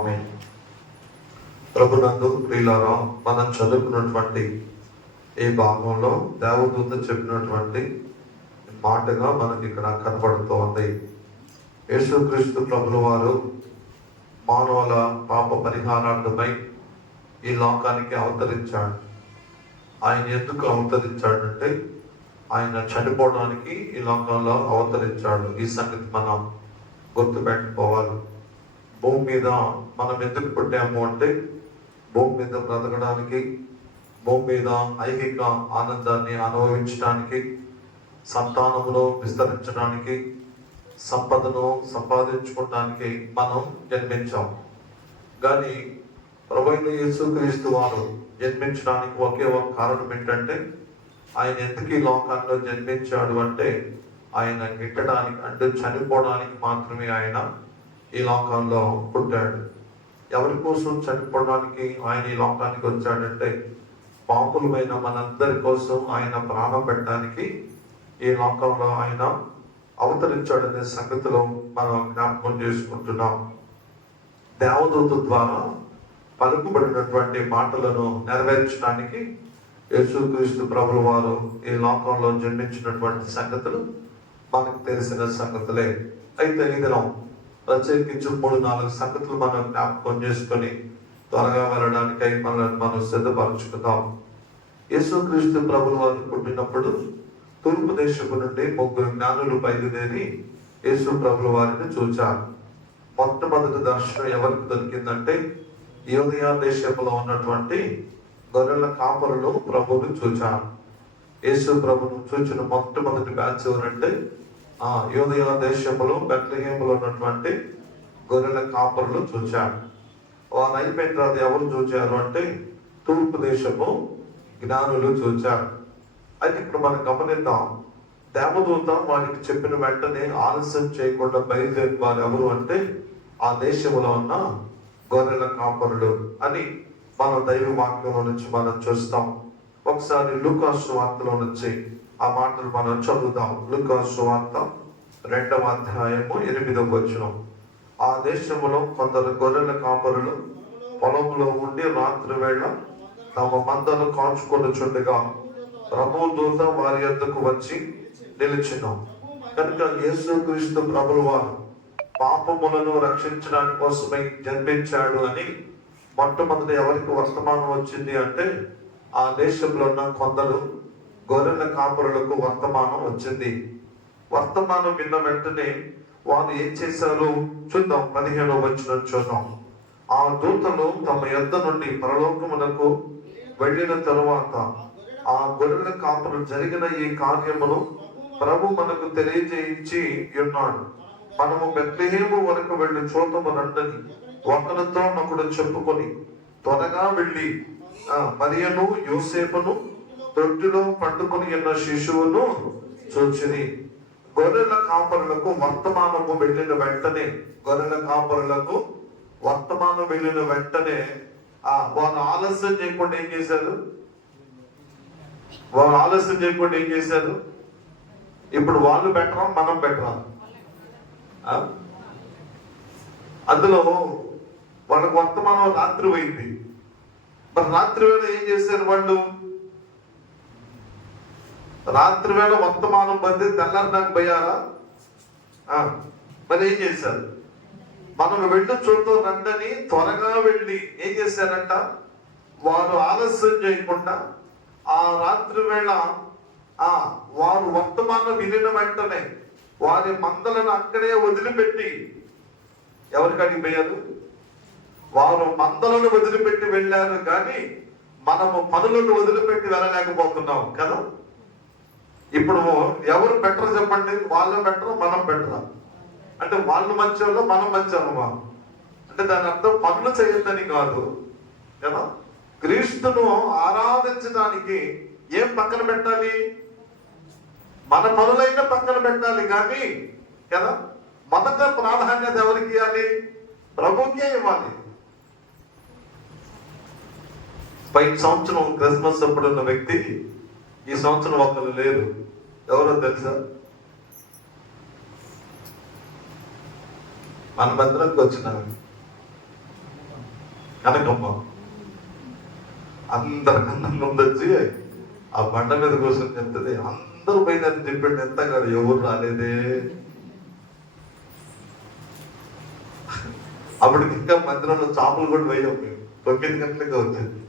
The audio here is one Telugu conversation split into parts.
ఆమేన్. ప్రభునందు ప్రియులారా, మనం చదువుకున్నటువంటి ఈ భాగంలో దేవదూత చెప్పినటువంటి మాటగా మనకి ఇక్కడ కనబడుతోంది. యేసుక్రీస్తు ప్రభుల వారు మానవుల పాప పరిహారార్థమై ఈ లోకానికి అవతరించాడు. ఆయన ఎందుకు అవతరించాడంటే ఆయన చనిపోవడానికి ఈ లోకంలో అవతరించాడు. ఈ సంగతి మనం గుర్తుపెట్టుకోవాలి. భూమి మీద మనం ఎందుకు పుట్టాము అంటే భూమి మీద బ్రతకడానికి, భూమి మీద ఐహిక ఆనందాన్ని అనుభవించడానికి, సంతానమును విస్తరించడానికి, సంపదను సంపాదించుకోవడానికి మనం జన్మించాం. కానీ ప్రభువైన యేసుక్రీస్తు వారు జన్మించడానికి ఒకే ఒక కారణం ఏంటంటే ఆయన ఎందుకు ఈ లోకాల్లో జన్మించాడు అంటే ఆయన గిట్టడానికి అంటే చనిపోవడానికి మాత్రమే ఆయన ఈ లోకంలో పుట్టాడు. ఎవరి కోసం చనిపోవడానికి ఆయన ఈ లోకానికి వచ్చాడంటే పాపులమైన మనందరి కోసం ఆయన ప్రాణం పెట్టడానికి ఈ లోకంలో ఆయన అవతరించాడనే సంగతిలో మనం జ్ఞాపకం చేసుకుంటున్నాం. దేవదూత ద్వారా పలుకుబడినటువంటి మాటలను నెరవేర్చడానికి యేసుక్రీస్తు ప్రభుల వారు ఈ లోకంలో జన్మించినటువంటి సంగతులు మనకు తెలిసిన సంగతులే. అయితే ఈ దినం ప్రత్యేకించి 3-4 సంగతులు మనం జ్ఞాపకం చేసుకొని త్వరగా వెళ్ళడానికై మనం సిద్ధపరచుకుందాం. యేసుక్రీస్తు ప్రభుల వారు పుట్టినప్పుడు తూర్పు దేశపు నుండి 3 జ్ఞానులు బయలుదేరి యేసు ప్రభుల వారిని చూచారు. మొట్టమొదటి దర్శనం ఎవరికి దొరికిందంటే యూదయ దేశంలో ఉన్నటువంటి గొర్రెల కాపరులు ప్రభువును చూచారు. యేసు ప్రభును చూచిన మొట్టమొదటి బ్యాచ్ ఎవరంటే యూదయ దేశంలో బెత్లెహేములో ఉన్నటువంటి గొర్రెల కాపరులు చూచారు. వారు అయిపోయిన తర్వాత ఎవరు చూచారు అంటే తూర్పు దేశము జ్ఞానులు చూచారు. అయితే ఇప్పుడు మనం గమనిద్దాం, దేవదూత వారికి చెప్పిన వెంటనే ఆలస్యం చేయకుండా బయలుదేరి వారు ఎవరు అంటే ఆ దేశంలో ఉన్న గొర్రెల కాపరులు అని మన దైవ వాక్యంలో నుంచి మనం చూస్తాం. ఒకసారి లూకా సువార్తలో నుంచి ఆ మాటలు మనం చదువుదాం. లూకా సువార్త 2వ అధ్యాయము 8వ వచనం. ఆ దేశంలో కొందరు గొర్రెల కాపరులు పొలంలో ఉండి రాత్రి వేళ తమ మందను కాచుకొనుచుండగా ప్రభు దూత వారి యొద్దకు వచ్చి నిలిచెను. కనుక యేసుక్రీస్తు ప్రభుల వారు పాపములను రక్షించడానికి కోసమై జన్మించాడు అని మొట్టమొదటి ఎవరికి వర్తమానం వచ్చింది అంటే ఆ దేశంలో ఉన్న కొందరు గొర్రెల కాపురులకు వర్తమానం వచ్చింది. వర్తమానం విన్న వెంటనే వారు ఏం చేశారు చూద్దాం. 15వ వచనం చూద్దాం. ఆ దూతలు తమ యొద్ద నుండి పరలోకమునకు వెళ్ళిన తరువాత ఆ గొర్రెల కాపురు జరిగిన ఈ కార్యమును ప్రభు మనకు తెలియజేయించి ఉన్నాడు. మనము బెత్లెహేము వరకు వెళ్ళి చూద్దాము రండని ఒకరితో ఒకడు చెప్పుకొని త్వరగా వెళ్ళి మరియను యోసేపును తొట్టిలో పండుకొని ఉన్న శిశువును చూచిరి. గొర్రెల కాపరులకు వర్తమానము వెళ్ళిన వెంటనే వారు ఆలస్యం చేయకుండా ఏం చేశారు? ఇప్పుడు వాళ్ళు బెటరా మనం బెటరా? అందులో వాళ్ళకు వర్తమానం రాత్రి పోయింది. మరి రాత్రి వేళ ఏం చేశారు వాళ్ళు? రాత్రి వేళ వర్తమానం పొంది తెల్లారినాక పోయారా? మరి ఏం చేశారు? మనం వెళ్ళి చూద్దాం రండని త్వరగా వెళ్ళి ఏం చేశారంట? వారు ఆలస్యం చేయకుండా ఆ రాత్రి వేళ వారు వర్తమానం వినిన వెంటనే వారి మందలను అక్కడే వదిలిపెట్టి ఎవరికడికి పోయారు? వారు మందలను వదిలిపెట్టి వెళ్ళారు, కానీ మనము పనులను వదిలిపెట్టి వెళ్ళలేకపోతున్నాం కదా. ఇప్పుడు ఎవరు బెటర్ చెప్పండి? వాళ్ళు బెటర్, మనం బెటరా? అంటే వాళ్ళు మంచోళ్ళు, మనం మంచోళ్ళమా? అంటే దాని అర్థం పనులు చేయొద్దని కాదు కదా. క్రీస్తును ఆరాధించడానికి ఏం పక్కన పెట్టాలి? మన పనులైనా పక్కన పెట్టాలి, కానీ కదా మొదట ప్రాధాన్యత ఎవరికి ఇవ్వాలి? ప్రభుకే ఇవ్వాలి. పైన సంవత్సరం క్రిస్మస్ అప్పుడున్న వ్యక్తి ఈ సంవత్సరం ఒకరు లేరు. ఎవరో తెలుసా? మన మందిరానికి వచ్చినారు. కనకమ్మ అందరికన్నా ముందొచ్చి ఆ బండ మీద కూర్చొని చెప్తుంది, అందరూ పోయినని చెప్పిండు, ఎంత కాదు ఎవరు రాలేదే. అప్పటికి ఇంకా మందిరంలో చేపలు కూడా పోయాం మేము, 9 గంటలకి వచ్చింది,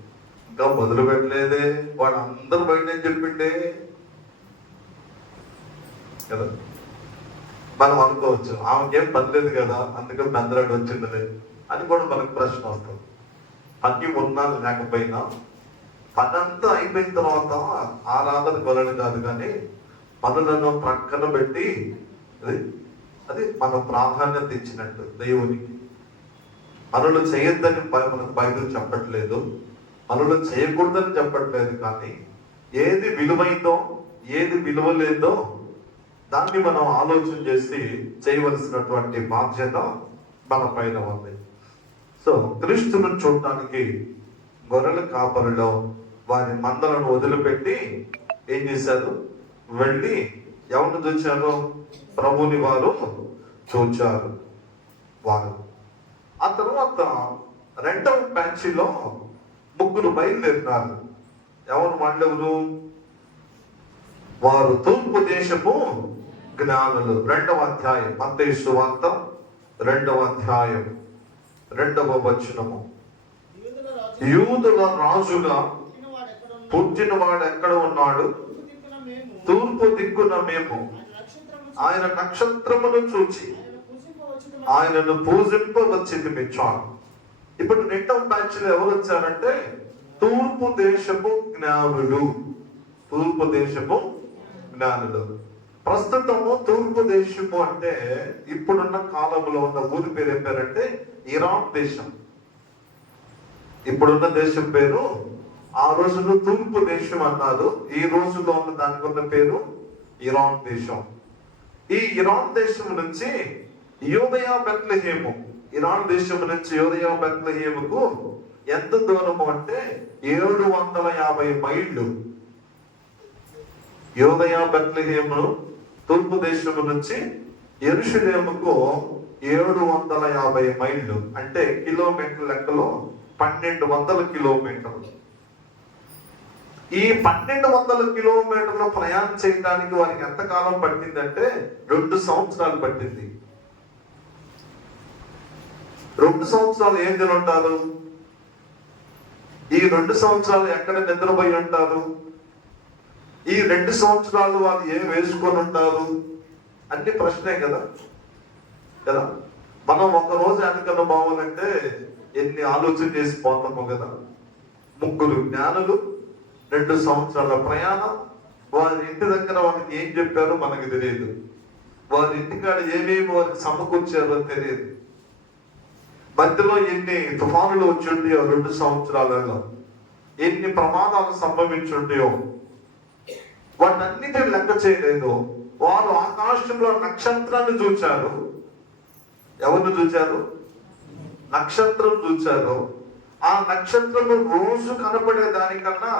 ఇంకా మొదలు పెట్టలేదే, వాడు అందరూ బయట చెప్పిండే కదా. మనం అనుకోవచ్చు ఆమెకేం పని లేదు కదా అందుకని పెద్దరాడు వచ్చింది అని కూడా మనకు ప్రశ్న వస్తుంది. పని ఉన్నా లేకపోయినా పనంతా అయిపోయిన తర్వాత ఆరాధన కొలను కాదు, కానీ పనులను ప్రక్కన పెట్టి అది మనం ప్రాధాన్యత ఇచ్చినట్టు దేవునికి. పనులు చేయొద్దని మనకు బైబిల్ చెప్పట్లేదు, పనులు చేయకూడదని చెప్పట్లేదు, కానీ ఏది విలువైందో ఏది విలువ లేదో దాన్ని మనం ఆలోచన చేసి చేయవలసినటువంటి బాధ్యత మన పైన ఉంది. సో క్రీస్తును చూడటానికి గొర్రెల కాపరిలో వారి మందలను వదిలిపెట్టి ఏం చేశారు, వెళ్ళి ఎవరిని చూచారు, ప్రభుని వారు చూచారు. వారు ఆ తర్వాత 2వ బ్యాచ్లో 3 బయలుదేరినారు. ఎవరు వాళ్ళెవరు, వారు తూర్పు దేశపు జ్ఞానులు. 2వ అధ్యాయం మత్తయి సువార్త 2వ అధ్యాయం 2వ వచనము. యూదుల రాజుగా పుట్టిన వాడు ఎక్కడ ఉన్నాడు, తూర్పు దిక్కున మేము ఆయన నక్షత్రమును చూచి ఆయనను పూజింపవచ్చింది మెచ్చాను. ఇప్పుడు 2వ బ్యాచ్ లో ఎవరు వచ్చారంటే తూర్పు దేశపు జ్ఞానులు. తూర్పు దేశపు జ్ఞానులు. ప్రస్తుతము తూర్పు దేశము అంటే ఇప్పుడున్న కాలంలో ఉన్న ఊరి పేరు ఏం పేరంటే ఇరాన్ దేశం. ఇప్పుడున్న దేశం పేరు ఆ రోజుల్లో తూర్పు దేశం అన్నారు, ఈ రోజుల్లో ఉన్న దానికి ఉన్న పేరు ఇరాన్ దేశం. ఈ ఇరాన్ దేశం నుంచి యూదయ బెత్లెహేము, ఇరాన్ దేశం నుంచి యూదయ బెత్లెహేముకు ఎంత దూరము అంటే 750 మైళ్ళు. యూదయ బెత్లెహేము తూర్పు దేశము నుంచి యెరూషలేముకు 750 మైళ్ళు, అంటే కిలోమీటర్ లెక్కలో 1200 కిలోమీటర్లు. ఈ 1200 కిలోమీటర్లు ప్రయాణం చేయడానికి వారికి ఎంత కాలం పట్టిందంటే 2 సంవత్సరాలు పట్టింది. 2 సంవత్సరాలు ఏం తిని ఉంటారు, ఈ 2 సంవత్సరాలు ఎక్కడ నిద్రపోయి ఉంటారు, ఈ 2 సంవత్సరాలు వాళ్ళు ఏం వేసుకొని ఉంటారు, అన్ని ప్రశ్నే కదా. మనం ఒక రోజు వెనకన్నా బావాలంటే ఎన్ని ఆలోచన చేసి పోతామో కదా. 3 జ్ఞానులు, 2 సంవత్సరాల ప్రయాణం. వారి ఇంటి దగ్గర వాళ్ళకి ఏం చెప్పారో మనకు తెలియదు, వారి ఇంటికాడ ఏమేమి వారికి సమకూర్చారో తెలియదు. మధ్యలో ఎన్ని తుఫానులు వచ్చి ఉంటాయో 2 సంవత్సరాలలో, ఎన్ని ప్రమాదాలు సంభవించుంటాయో వాటన్నిటిని లెక్క చేయలేదు. వారు ఆకాశంలో నక్షత్రాన్ని చూచారు. ఎవరిని చూచారు, నక్షత్రం చూచారు. ఆ నక్షత్రము రోజు కనపడే దానికన్నా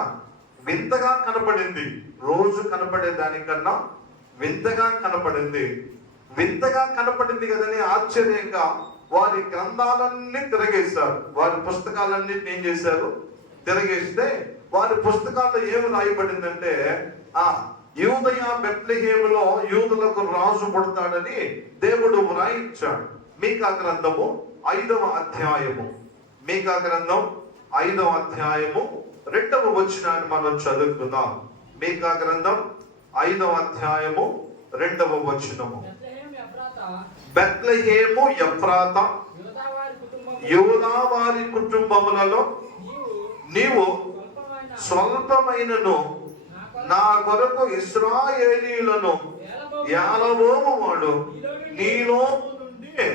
వింతగా కనపడింది. రోజు కనపడే దానికన్నా వింతగా కనపడింది. వింతగా కనపడింది కదని ఆశ్చర్యంగా వారి గ్రంథాలన్నీ తిరగేశారు. వారి పుస్తకాలన్నింటినీ ఏం చేశారు, తిరగేస్తే వారి పుస్తకాల్లో ఏమి రాయబడిందంటే యూదయ బెత్లెహేములో యూదులకు రాజు పుడతాడని దేవుడు వ్రాయించాడు. మీకా గ్రంథము 5వ అధ్యాయము, మీకా గ్రంథం 5వ అధ్యాయము 2వ వచనాన్ని మనం చదువుకుందాం. మీకా గ్రంథం 5వ అధ్యాయము 2వ వచనము. బెత్లెహేము ఎఫ్రాత యూదా వారి కుటుంబములలో నీవు స్వల్పమైనను నా కొరకు ఇశ్రాయేలీయులను ఏలబోము వాడు నీలో నుండి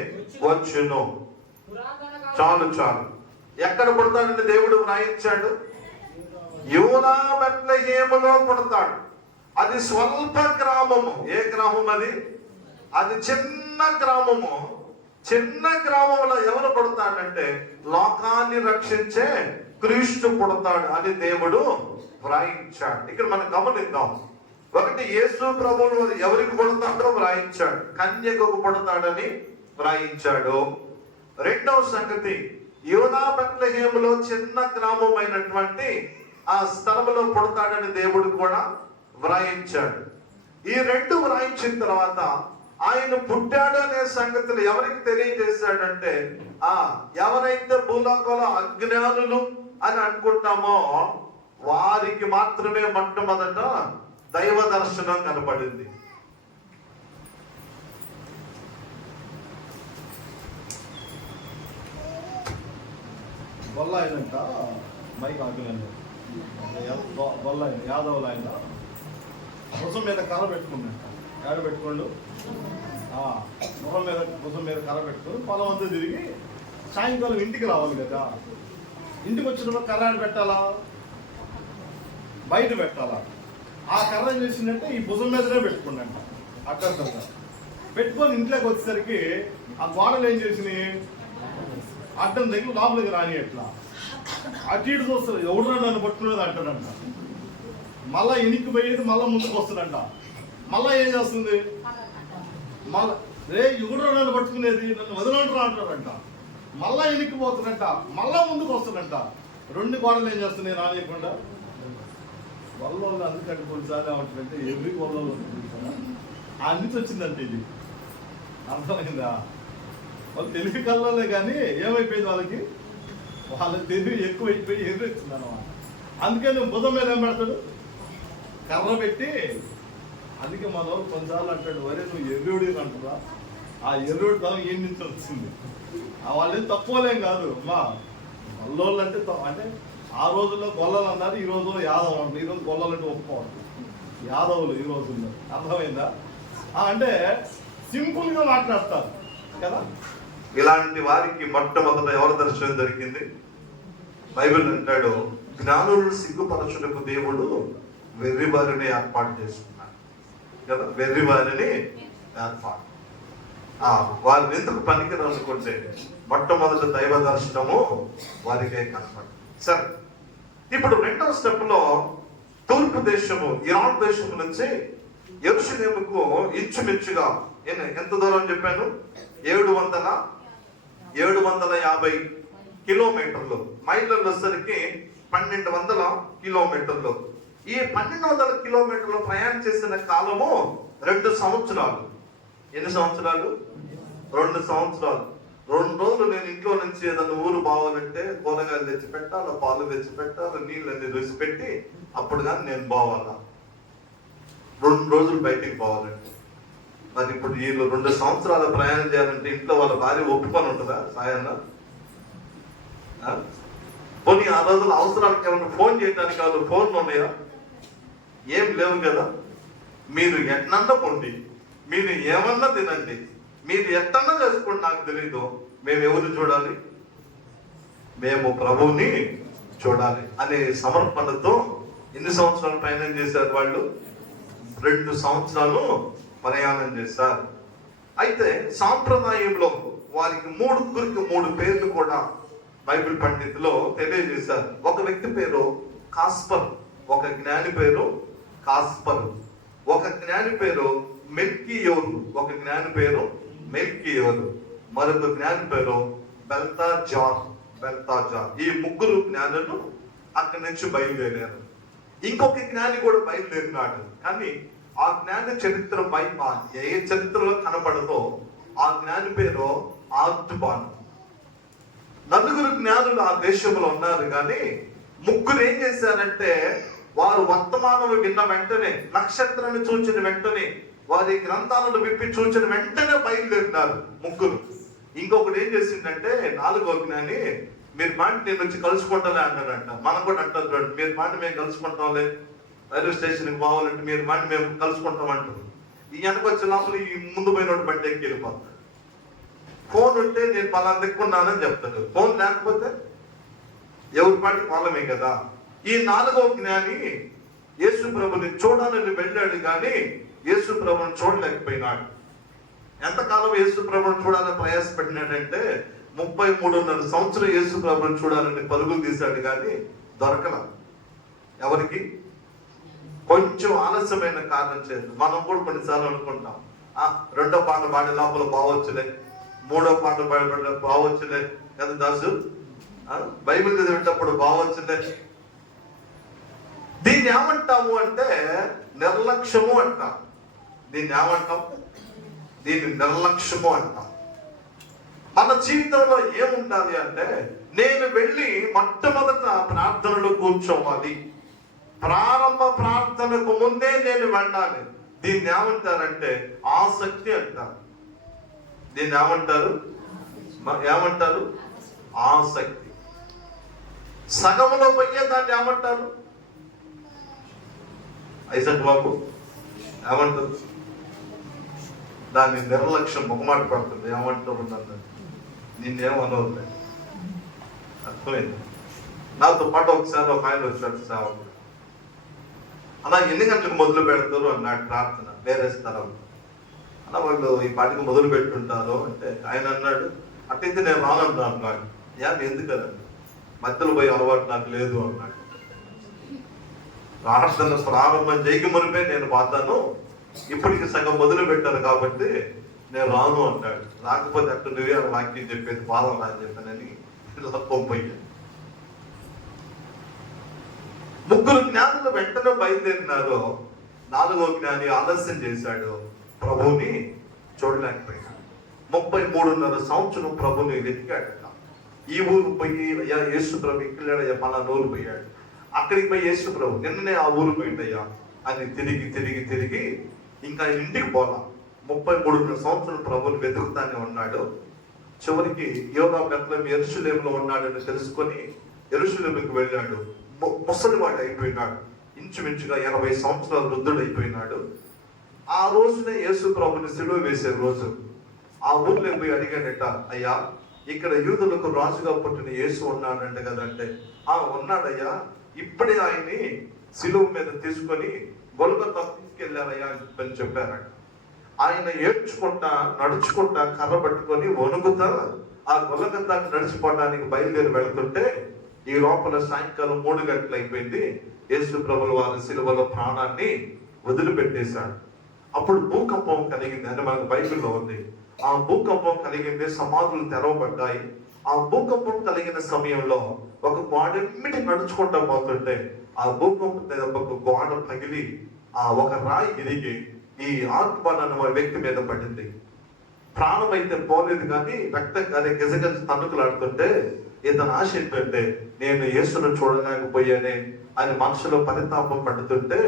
వచ్చును. చాలు. ఎక్కడ పుడతాడని దేవుడు వ్రాయించాడు, యూదా బెత్లెహేములో పుడతాడు. అది స్వల్ప గ్రామము. ఏ గ్రామం అది? అది చిన్న గ్రామము. చిన్న గ్రామంలో ఎవరు పుడతాడంటే లోకాన్ని రక్షించే క్రీస్తు పుడతాడు అని దేవుడు వ్రాయించాడు. ఇక్కడ మనం గమనిద్దాం. ఒకటి, యేసు ప్రభువులు ఎవరికి పుడతాడో వ్రాయించాడు, కన్యకకు పుడతాడని వ్రాయించాడు. రెండవ సంగతి, యోనా బెత్లెహేములో చిన్న గ్రామమైనటువంటి ఆ స్థలంలో పుడతాడని దేవుడు కూడా వ్రాయించాడు. ఈ రెండు వ్రాయించిన తర్వాత ఆయన పుట్టాడు అనే సంగతులు ఎవరికి తెలియజేశాడంటే, ఎవరైతే భూలోకంలో అజ్ఞానులు అని అనుకుంటామో వారికి మాత్రమే మొట్టమొదట దైవ దర్శనం కనపడింది. గొల్ల ఆయనంట మైక్ ఆగినండి, గొల్ల ఆయన యాదవులు ఆయన భుజం మీద కర్ర పెట్టుకున్నట్ట. ఏడ పెట్టుకోండు, భుజం మీద కర్ర పెట్టుకుని పొలం అంతా తిరిగి సాయంకాలం ఇంటికి రావాలి కదా. ఇంటికి వచ్చినప్పుడు కర్ర పెట్టాలా, బయట పెట్టాలా? ఆ కర్ర ఏం చేసిందంటే ఈ భుజం మీదనే పెట్టుకున్నట్ట. అక్కడ పెట్టుకొని ఇంట్లోకి వచ్చేసరికి ఆ గోడలు ఏం చేసినాయి, అడ్డం దగ్గర లోపలికి రాని ఎట్లా అటు ఇటు చూస్తారు. ఎవడు నన్ను పట్టుకునేది అంటాడంట. మళ్ళా ఎనికి పోయేది మళ్ళీ ముందుకు వస్తుందంట. మళ్ళా ఏం చేస్తుంది, మళ్ళా ఎవడు నన్ను పట్టుకునేది, నన్ను వదలంటారా అంటాడంట. మళ్ళా ఎనికి పోతుందంట, మళ్ళా ముందుకు వస్తుందంట. రెండు గోడలు ఏం చేస్తున్నాయి రానియకుండా. గొల్లలో అందుకంటే కొన్నిసార్లు ఏమంటారంటే ఎవరి గొల్లలో ఆ అన్నిటి వచ్చిందంటే ఇది అర్థమైందా? వాళ్ళు తెలివి కళ్ళలే కానీ ఏమైపోయింది వాళ్ళకి తెలివి ఎక్కువైపోయి ఎదురెచ్చింది అనమాట. అందుకే నువ్వు బుధం మీద ఏం పెడతాడు, కర్ర పెట్టి. అందుకే మన వాళ్ళు కొన్నిసార్లు అంటాడు, వరే నువ్వు ఎర్రుడి అంటున్నా. ఆ ఎర్రుడి తనం ఏం నుంచి వచ్చింది. వాళ్ళేం తక్కువలేం కాదు మా గొల్లోళ్ళు అంటే. అంటే ఆ రోజుల్లో గొల్లలు అన్నారు, ఈ రోజుల్లో యాదవ్ అంటారు. ఈ రోజు గొల్లలు అంటే ఒప్పుకోవాలి, యాదవులు ఈ రోజుల్లో. అర్థమైందా? అంటే సింపుల్గా మాట్లాడతారు కదా. ఇలాంటి వారికి మొట్టమొదట ఎవరి దర్శనం దొరికింది? బైబిల్ అంటాడు, జ్ఞానులను సిగ్గుపరచుటకు దేవుడు వెర్రివారిని ఏర్పాటు చేసుకున్నాడు కదా. వెర్రివారిని ఏర్పాటు, వారిని ఎందుకు పనికిరారు అనుకుంటే మొట్టమొదటి దైవ దర్శనము వారికే కనపడు. సరే, ఇప్పుడు రెండవ స్టెప్ లో తూర్పు దేశము ఇరాన్ దేశం నుంచి యెరూషలేముకు ఇంచుమించుగా ఎంత దూరం చెప్పాను? 750 కిలోమీటర్లు. మైళ్ళల్లో సరికి 1200 కిలోమీటర్లు. ఈ 1200 కిలోమీటర్లు ప్రయాణం చేసిన కాలము 2 సంవత్సరాలు. ఎన్ని సంవత్సరాలు? 2 సంవత్సరాలు. 2 రోజులు నేను ఇంట్లో నుంచి ఏదైనా ఊరు బావాలంటే కూరగాయలు తెచ్చి పెట్టాలి, పాలు తెచ్చి పెట్టాలి, నీళ్ళని రుచి పెట్టి అప్పుడు కానీ నేను బావాలా. 2 రోజులు బయటికి పోవాలంటే. మరి ఇప్పుడు వీళ్ళు 2 సంవత్సరాలు ప్రయాణం చేయాలంటే ఇంట్లో వాళ్ళ భార్య ఒప్పుకొని ఉంటుందా సాయన్న? పోనీ ఆ రోజుల అవసరాలకు ఏమన్నా ఫోన్ చేయడానికి వాళ్ళు ఫోన్లు ఉన్నాయా? ఏం లేవు కదా. మీరు ఎట్నన్నా పొండి, మీరు ఏమన్నా తినండి, మీరు ఎట్టన్నా చేసుకోండి, నాకు తెలీదు. మేము ఎవరు చూడాలి? మేము ప్రభువుని చూడాలి అనే సమర్పణతో ఎన్ని సంవత్సరాలు ప్రయాణం చేశారు వాళ్ళు? 2 సంవత్సరాలు ప్రయాణం చేశారు. అయితే సాంప్రదాయంలో వారికి 3 పేర్లు కూడా బైబిల్ పండితులు తెలియజేశారు. ఒక వ్యక్తి పేరు కాస్పర్, ఒక జ్ఞాని పేరు కాస్పర్, ఒక జ్ఞాని పేరు మెల్కియోరు, ఒక జ్ఞాని పేరు మెల్కియోరు, మరొక జ్ఞాని పేరు బెల్తాజార్. ఈ 3 జ్ఞానులు అక్కడి నుంచి బయలుదేరారు. ఇంకొక జ్ఞాని కూడా బయలుదేరినాడు. కానీ ఆ జ్ఞాని చరిత్ర ఏ చరిత్రలో కనపడదో ఆ జ్ఞాని పేరు ఆర్తుబాన్. 4 జ్ఞానులు ఆ దేశంలో ఉన్నారు. కానీ 3 ఏం చేశారంటే, వారు వర్తమానం విన్న వెంటనే, నక్షత్రాన్ని చూచిన వెంటనే, వారి గ్రంథాలను విప్పి చూచిన వెంటనే బయలుదేరినారు 3. ఇంకొకటి ఏం చేసిందంటే 4వ జ్ఞాని, మీరు మాట నేను వచ్చి కలుసుకుంటాలే అన్నాడంట. మనం కూడా అంటారు చూడండి, మీరు మాట మేము కలుసుకుంటాంలే, రైల్వే స్టేషన్కి పోవాలంటే మీరు మాట మేము కలుసుకుంటాం అంటారు. ఈ వెనక వచ్చే లోపల ఈ ముందు పోయినోడు బండి ఎక్కి వెళ్ళిపోతాడు. ఫోన్ ఉంటే నేను పలానా దిక్కున్నానని చెప్తాడు. ఫోన్ లేకపోతే ఎవరి పాటికి వాళ్ళమే కదా. ఈ 4వ జ్ఞాని యేసు ప్రభుని చూడాలని వెళ్ళాడు, కానీ యేసు ప్రభుని చూడలేకపోయినాడు. ఎంతకాలం యేసు ప్రభుని చూడాలని ప్రయాసపడినాడంటే 33.5 సంవత్సరం యేసు ప్రభుని చూడాలని పరుగులు తీశాడు, కానీ దొరకల. ఎవరికి? కొంచెం ఆలస్యమైన కారణం చేత. మనం కూడా కొన్నిసార్లు అనుకుంటాం, 2వ పాట పాడే లోపల బావచ్చులే, 3వ పాట పాడే బావచ్చులే కదా దాసు. బైబిల్ చదివేటప్పుడు బాగా వచ్చిందని. దీన్ని ఏమంటాము అంటే నిర్లక్ష్యము అంటాం. దీన్ని ఏమంటాం? దీన్ని నిర్లక్ష్యము అంటాం. మన జీవితంలో ఏముండాలి అంటే, నేను వెళ్ళి మొట్టమొదట ప్రార్థనలో కూర్చోవాలి, ప్రారంభ ప్రార్థనకు ముందే నేను వెళ్ళాలి. దీన్ని ఏమంటారంటే ఆసక్తి అంటారు. దీన్ని ఏమంటారు? ఆసక్తి. సగంలో పోయే దాన్ని ఏమంటారు? ఐజక్ బాబు ఏమంటారు? దాన్ని నిర్లక్ష్యం. ముఖమాట పడుతుంది. ఏమంటారు? నిన్నేమనవుతుంది. అర్థమైంది? నాతో పాటు ఒకసారి ఒక ఆయన వచ్చాడు సేవకుడు. అలా ఎన్ని గంటలకు మొదలు పెడతారు అన్నాడు ప్రార్థన వేరే స్థలం. అలా వాళ్ళు ఈ పాటికి మొదలు పెట్టుంటారు అంటే ఆయన అన్నాడు, అట్టయితే నేను రానన్నా అన్నాడు. ఎందుకనండి? మధ్యలో పోయి అలవాటు నాకు లేదు అన్నాడు. ప్రార్థన ప్రారంభం చేయక మునిపే నేను పోతాను, ఇప్పటికి సగం మొదలు పెట్టాను కాబట్టి నేను రాను అన్నాడు. రాకపోతే అక్కడ నువ్వే వాక్యం చెప్పేది పాదం అని చెప్పానని పంపయ్యాను. ముగ్గురు జ్ఞానులు వెంటనే బయలుదేరినారు. 4వ జ్ఞాని ఆలస్యం చేశాడు, ప్రభువుని చూడలేకపోయాడు. 33.5 సంవత్సరం ప్రభుని వెతికాడట. ఈ ఊరు పోయి అయ్యా యేసు ప్రభు ఇక్కడ పలానా ఊరు పోయాడు, అక్కడికి పోయి యేసు ప్రభు నిన్ననే ఆ ఊరు పోయిందయ్యా అని తిరిగి ఇంకా ఇంటికి పోలా. 33.5 సంవత్సరం ప్రభుని వెతుకుతానే ఉన్నాడు. చివరికి యోధా బెత్లెహేము యెరూషలేములో ఉన్నాడని తెలుసుకొని యెరూషలేముకి వెళ్ళాడు. ముసలివాడు అయిపోయినాడు. ఇంచుమించుగా 80 సంవత్సరాల వృద్ధుడు అయిపోయినాడు. ఆ రోజునే యేసు ప్రభుని సిలువ వేసే రోజు. ఆ ఊర్లో పోయి అడిగాడట, అయ్యా ఇక్కడ యూదులకు రాజుగా పుట్టిన యేసు ఉన్నాడంట కదంటే, ఉన్నాడయ్యా, ఇప్పుడే ఆయన్ని సిలువ మీద తీసుకొని గొల్గొతా తీసుకెళ్ళారయ్యా అని చెప్పారట. ఆయన ఏడ్చుకుంటా నడుచుకుంటా కర్ర పట్టుకొని వణుకుతా ఆ గొల్గొతాకి నడిచిపోవడానికి బయలుదేరి వెళ్తుంటే ఈ లోపల సాయంకాలం 3 గంటలు అయిపోయింది. యేసు ప్రభుల వారి సిలువలో ప్రాణాన్ని వదిలిపెట్టేశాడు. అప్పుడు భూకంపం కలిగింది అని మనకు బైబిల్లో ఉంది. ఆ భూకంపం కలిగింది, సమాధులు తెరవబడ్డాయి. ఆ భూకంపం కలిగిన సమయంలో ఒక గోడెమ్మిటి నడుచుకుంటా పోతుంటే ఆ భూకంపం ఒక గోడ పగిలి ఒక రాయి ఇరిగి ఈ ఆత్మ అన్న వ్యక్తి మీద పడింది. ప్రాణం అయితే పోలేదు కానీ రక్తం కానీ గిజగజ తన్నుకులాడుతుంటే ఇతను ఆశ ఏంటంటే నేను యేసును చూడలేకపోయానే అని మనసులో పరితాపం పడుతుంటే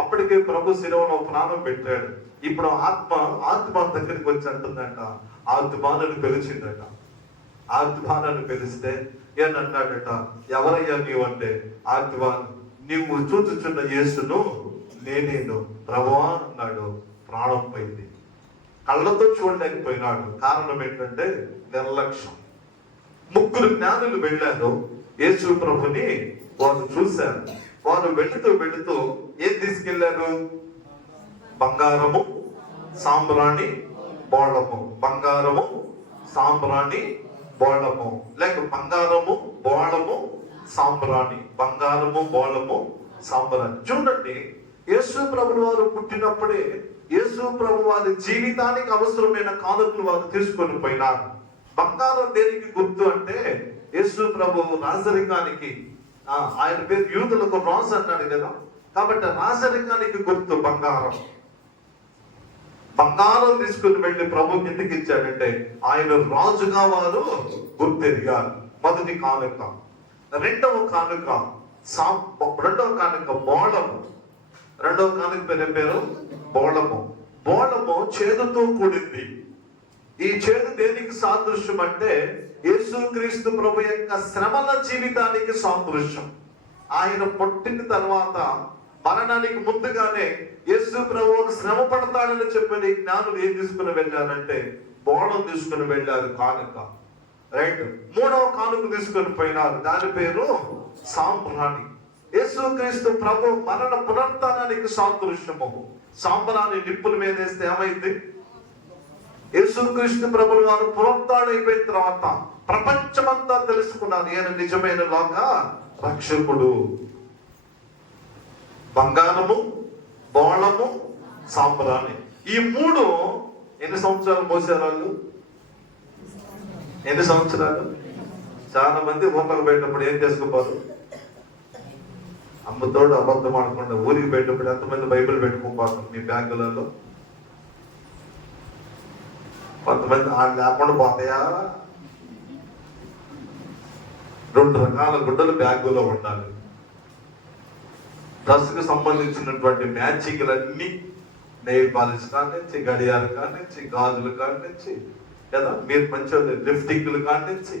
అప్పటికే ప్రభు శిలువలో ప్రాణం పెట్టాడు. ఇప్పుడు ఆత్మ దగ్గరికి వచ్చి అంటుందంట, ఆత్మానని పిలిచిందట. ఆత్మానని పిలిస్తే ఏనన్నాడట, ఎవరయ్యా నీవు అంటే, ఆత్మ నీవు చూచుచున్న యేసును నేనేను ప్రభువా అన్నాడు. ప్రాణం పోయింది. కళ్ళతో చూడలేకపోయినాడు. కారణం ఏంటంటే నిర్లక్ష్యం. 3 జ్ఞానులు వెళ్ళారు. యేసు ప్రభుని వారు చూశారు. వారు వెళుతూ ఏం తీసుకెళ్లారు? బంగారము, సాంబ్రాణి, బోళము. బంగారము, సాంబ్రాణి, బోళము. లేక బంగారము, బోళము, సాంబ్రాణి. బంగారము, బోళము, సాంబ్రాణి. చూడండి, యేసు ప్రభు వారు పుట్టినప్పుడే యేసు ప్రభు వారి జీవితానికి అవసరమైన కానుకలు వారు తీసుకొని పోయినారు. బంగారం దేనికి గుర్తు అంటే యేసు ప్రభు రాజరికానికి, ఆయన పేరు యూదులకు రాజు అన్నాడు కదా, కాబట్టి రాజరికానికి గుర్తు బంగారం. బంగారం తీసుకుని వెళ్ళి ప్రభు ఎందుకు ఇచ్చాడంటే ఆయన రాజుగా వారు గుర్తెరిగారు. మొదటి కానుక. రెండవ కానుక బోళము. రెండవ కానుక పేరు బోళము. బోళము చేదుతో కూడింది. ఈ చేదు దేనికి సాదృశ్యం అంటే యేసుక్రీస్తు ప్రభు యొక్క శ్రమల జీవితానికి సాదృశ్యం. ఆయన పుట్టిన తర్వాత మరణానికి ముందుగానే యేసు ప్రభు శ్రమ పడతాడని చెప్పిన జ్ఞానులు ఏం తీసుకుని వెళ్ళారంటే బోళం తీసుకుని వెళ్ళారు. కానుక. రైట్. 3వ కానుక తీసుకొని పోయినారు. దాని పేరు సాంబ్రాణి. యేసుక్రీస్తు ప్రభు మరణ పునరుత్థానానికి సాదృశ్యము. సాంబ్రాణి నిప్పుల మీద వేస్తే ఏమైంది? యేసుక్రీస్తు ప్రభువు వారు పునరుత్థానమైపోయిన తర్వాత ప్రపంచమంతా తెలుసుకున్నారు ఈయన నిజమైన లోక రక్షకుడు. బంగారము, బోళము, సాంబ్రాణి. ఈ 3 ఎన్ని సంవత్సరాలు మోసారు వాళ్ళు? ఎన్ని సంవత్సరాలు? చాలా మంది ఊర్లకు పోయేటప్పుడు ఏం చేసుకుపోరు, అమ్మతోడు అబద్ధం ఆడకుండా ఊరికి పోయేటప్పుడు ఎంతమంది బైబిల్ పెట్టుకోపోతాం మీ బ్యాగులలో? కొంతమంది లేకుండా పోతాయా? 2 రకాల గుడ్డలు బ్యాగులో ఉండాలి. డ్రెస్కి సంబంధించినటువంటి మ్యాచింగ్లన్నీ, నెయిల్ పాలిష్ కానించి, గడియాలు కానించి, గాజులు కానించి కదా, మీరు మంచిగా లిప్స్టిక్లు కానించి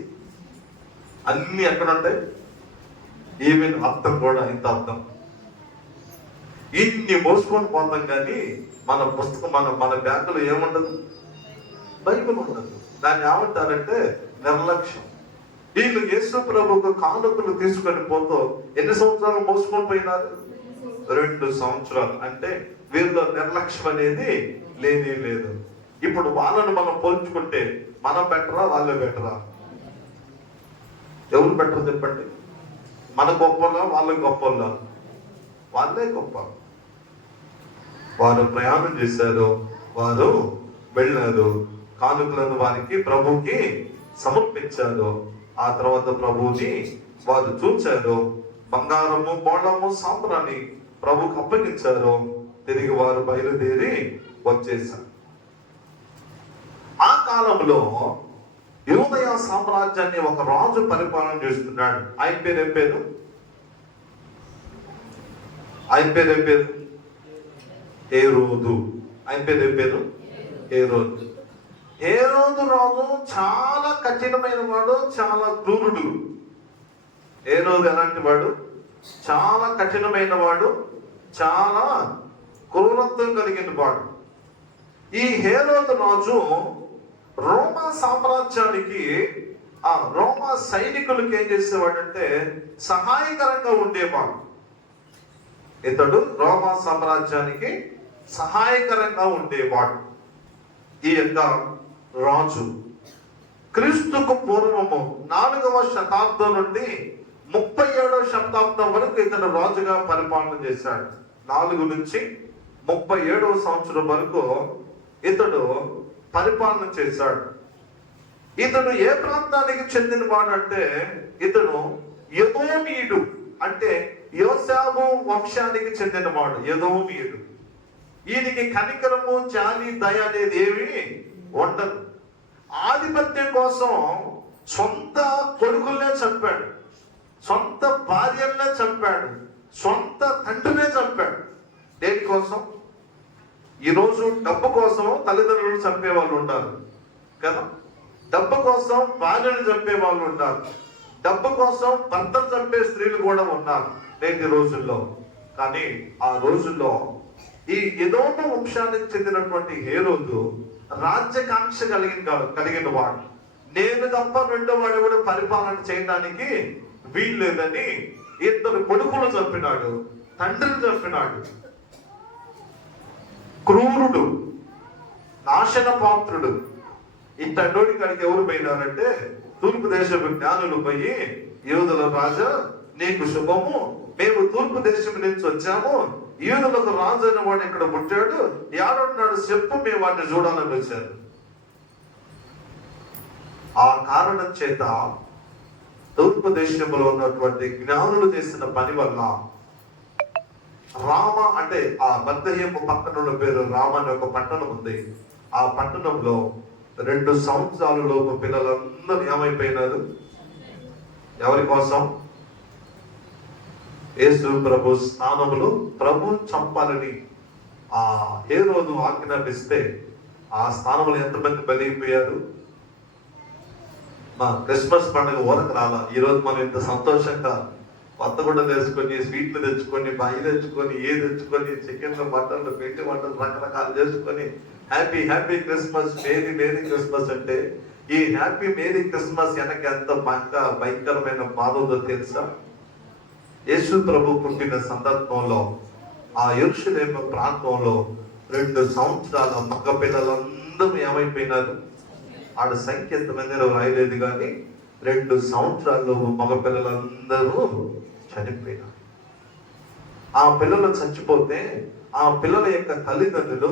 అన్ని ఎక్కడ ఉంటాయి. ఈవెన్ అర్థం కూడా ఇంత అర్థం ఇన్ని మోసుకొని పోతాం, కానీ మన పుస్తకం మన బ్యాగులో ఏముండదు, బైబిల్ ఉండదు. దాన్ని ఏమంటారంటే నిర్లక్ష్యం. వీళ్ళు యేసు ప్రభువుకు కానుకలు తీసుకొని పోతూ ఎన్ని సంవత్సరాలు మోసుకొని పోయినారు? 2 సంవత్సరాలు. అంటే వీళ్ళలో నిర్లక్ష్యం అనేది లేనే లేదు. ఇప్పుడు వాళ్ళను మనం పోల్చుకుంటే మనం బెటరా, వాళ్ళే బెటరా? ఎవరు బెటర్ చెప్పండి? మన గొప్పలా, వాళ్ళ గొప్పలా? వాళ్ళే గొప్ప. వారు ప్రయాణం చేశారు, వారు వెళ్ళారు, కానుకలను వారికి ప్రభువుకి సమర్పించారు. ఆ తర్వాత ప్రభువుని వారు చూచారు, బంగారము, బోళము, సాంబ్రాన్ని ప్రభువుకి అప్పగించారు. తిరిగి వారు బయలుదేరి వచ్చేసారు. ఆ కాలంలో యూదయ సామ్రాజ్యాన్ని ఒక రాజు పరిపాలన చేస్తున్నాడు. ఆయన పేరు ఏం పేరు? హేరోదు. ఆయన పేరు ఏం పేరు? హేరోదు. హేరోదు రాజు చాలా కఠినమైన వాడు, చాలా క్రూరుడు. హేరోదు ఎలాంటి వాడు? చాలా కఠినమైన వాడు, చాలా క్రూరత్వం కలిగిన వాడు. ఈ హేరోదు రాజు రోమా సామ్రాజ్యానికి, ఆ రోమా సైనికులకు ఏం చేసేవాడంటే సహాయకరంగా ఉండేవాడు. ఇతడు రోమా సామ్రాజ్యానికి సహాయకరంగా ఉండేవాడు. ఈ యొక్క రాజు క్రీస్తుకు పూర్వము 4వ శతాబ్దం నుండి 37వ శతాబ్దం వరకు ఇతడు రాజుగా పరిపాలన చేశాడు. 4 నుంచి 37వ సంవత్సరం వరకు ఇతడు పరిపాలన చేశాడు. ఇతడు ఏ ప్రాంతానికి చెందినవాడు అంటే ఇతడు ఎదోమీయుడు, అంటే యోసేపు వంశానికి చెందినవాడు. ఎదోమీయుడు. ఈయనకి కనికరము, జాలి, దయ అనేది ఏమి ఉండదు. ఆధిపత్యం కోసం సొంత కొడుకులనే చంపాడు, సొంత భార్యలనే చంపాడు, సొంత తండ్రినే చంపాడు. దేనికోసం? ఈరోజు డబ్బు కోసం తల్లిదండ్రులు చంపే వాళ్ళు ఉంటారు కదా, డబ్బు కోసం భార్యను చంపే వాళ్ళు ఉంటారు, డబ్బు కోసం భర్తను చంపే స్త్రీలు కూడా ఉన్నారు నేటి రోజుల్లో. కానీ ఆ రోజుల్లో ఈ ఎదోమ వంశానికి చెందినటువంటి హేరోదు రాజ్యకాంక్ష కలిగిన వాడు. నేను తప్ప రెండో వాడు కూడా పరిపాలన చేయడానికి వీల్లేదని 2 కొడుకులు చంపినాడు, తండ్రిని చంపినాడు. క్రూరుడు, నాశన పాత్రుడు. ఈ తండ్రి కాడికి ఎవరు పోయినారంటే తూర్పు దేశపు జ్ఞానులు పోయి, యూదుల రాజా నీకు శుభము, మేము తూర్పు దేశం నుంచి వచ్చాము, యూదులకు రాజు అయిన వాడు ఇక్కడ పుట్టాడు, ఏడున్నాడు చెప్పు, మేము వాడిని చూడాలని వచ్చారు. ఆ కారణం చేత తూర్పు దేశంలో ఉన్నటువంటి జ్ఞానులు చేసిన పని వల్ల రామ, అంటే ఆ బత్లెహేము పట్టణంలో పేరు రామ అనే ఒక పట్టణం ఉంది. ఆ పట్టణంలో 2 సంవత్సరాల లోపు పిల్లలందరూ ఏమైపోయినారు? ఎవరి కోసం? యేసు ప్రభు స్థానంలో ప్రభు చంపాలని ఆ హేరోదు ఆజ్ఞాపిస్తే ఆ స్థానంలో ఎంతమంది బలైపోయారు? మా క్రిస్మస్ పండుగ ఊరకు రాలా. ఈరోజు మనం ఇంత సంతోషంగా కొత్త గుడ్డలు వేసుకొని, స్వీట్లు తెచ్చుకొని, బాయి తెచ్చుకొని, తెచ్చుకొని, చికెన్లు, మటన్లు, పిండి వంటలు రకరకాలు చేసుకొని happy happy Christmas, merry merry Christmas అంటే, ఈ హ్యాపీ మేరీ క్రిస్మస్ వెనక ఎంత భయంకరమైన బాధ ఉందో తెలుసా? యేసు ప్రభు పుట్టిన సందర్భంలో ఆ యెరూషలేము ప్రాంతంలో 2 సంవత్సరాల మగ పిల్లలందరూ ఏమైపోయినారు? ఆడ సంఖ్య ఎంతమంది రాయలేదు, కానీ 2 సంవత్సరాల్లో మగ పిల్లలందరూ చనిపోయినారు. ఆ పిల్లలు చచ్చిపోతే ఆ పిల్లల యొక్క తల్లిదండ్రులు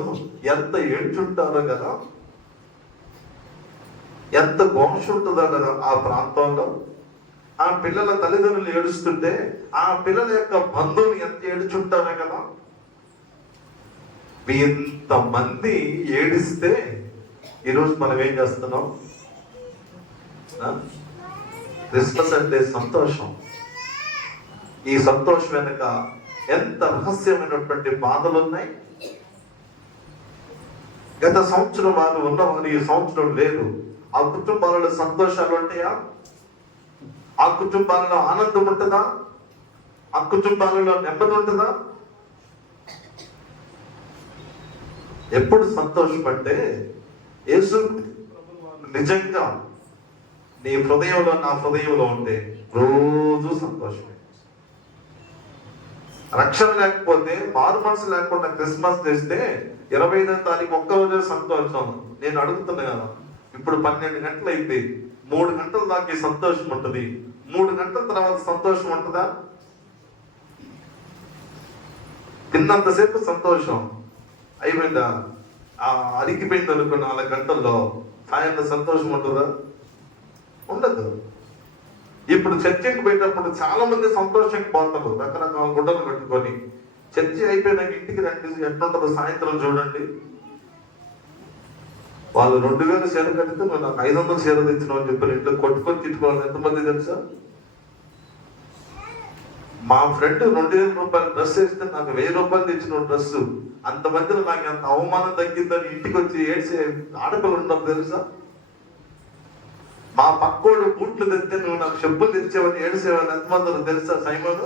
ఎంత ఏడ్చుంటారో కదా, ఎంత ఘోష ఉంటుందో కదా ఆ ప్రాంతంలో. ఆ పిల్లల తల్లిదండ్రులు ఏడుస్తుంటే ఆ పిల్లల యొక్క బంధువులు ఎంత ఏడుచుంటారే కదా. ఇంతమంది ఏడిస్తే ఈరోజు మనం ఏం చేస్తున్నాం? క్రిస్మస్ అంటే సంతోషం. ఈ సంతోషం వెనుక ఎంత రహస్యమైనటువంటి బాధలు ఉన్నాయి. గత సంవత్సరం వారు ఉన్నవారు ఈ సంవత్సరం లేరు. ఆ కుటుంబాలలో సంతోషాలు ఉంటాయా? ఆ కుటుంబాలలో ఆనందం ఉంటుందా? ఆ కుటుంబాలలో నెమ్మది ఉంటుందా? ఎప్పుడు సంతోషం అంటే యేసు నిజంగా నీ హృదయంలో నా హృదయంలో ఉంటే రోజు సంతోషమే. రక్షణ లేకపోతే, మారు మనసు లేకుండా క్రిస్మస్ చేస్తే 25వ తారీఖు ఒక్కరోజే సంతోషం. నేను అడుగుతున్నా కదా, ఇప్పుడు 12 గంటలు అయింది, 3 గంటల దాకా సంతోషం ఉంటుంది. 3 గంటల తర్వాత సంతోషం ఉంటుందా? తిన్నంతసేపు సంతోషం అయిపోయిందా? ఆ అరిగిపోయింది అనుకో 4 గంటల్లో సాయంత్రం సంతోషం ఉంటుందా? ఉండదు. ఇప్పుడు చర్చికి పోయేటప్పుడు చాలా మంది సంతోషంగా పోతారు, రకరకాల గుడ్డలు కట్టుకొని. చర్చి అయిపోయినాక ఇంటికి రండి, ఎట్లుంటుందో సాయంత్రం చూడండి. వాళ్ళు 2000 చీర కడితే నువ్వు నాకు 500 చీర తెచ్చినావు అని చెప్పి ఇంట్లో కొట్టుకొని తిట్టుకోవాలి. ఎంతమంది తెలుసా? మా ఫ్రెండ్ 2000 రూపాయలు డ్రెస్ వేస్తే నాకు 1000 రూపాయలు తెచ్చిన డ్రెస్. అంతమందిలో నాకు ఎంత అవమానం తగ్గిందని ఇంటికి వచ్చి ఏడ్చే ఆడపిల్లలు ఉండవు తెలుసా? మా పక్కోడు బూట్లు తెస్తే నువ్వు నాకు చెప్పులు తెచ్చేవని ఏడ్చేవాళ్ళు ఎంతమంది తెలుసా? సైమను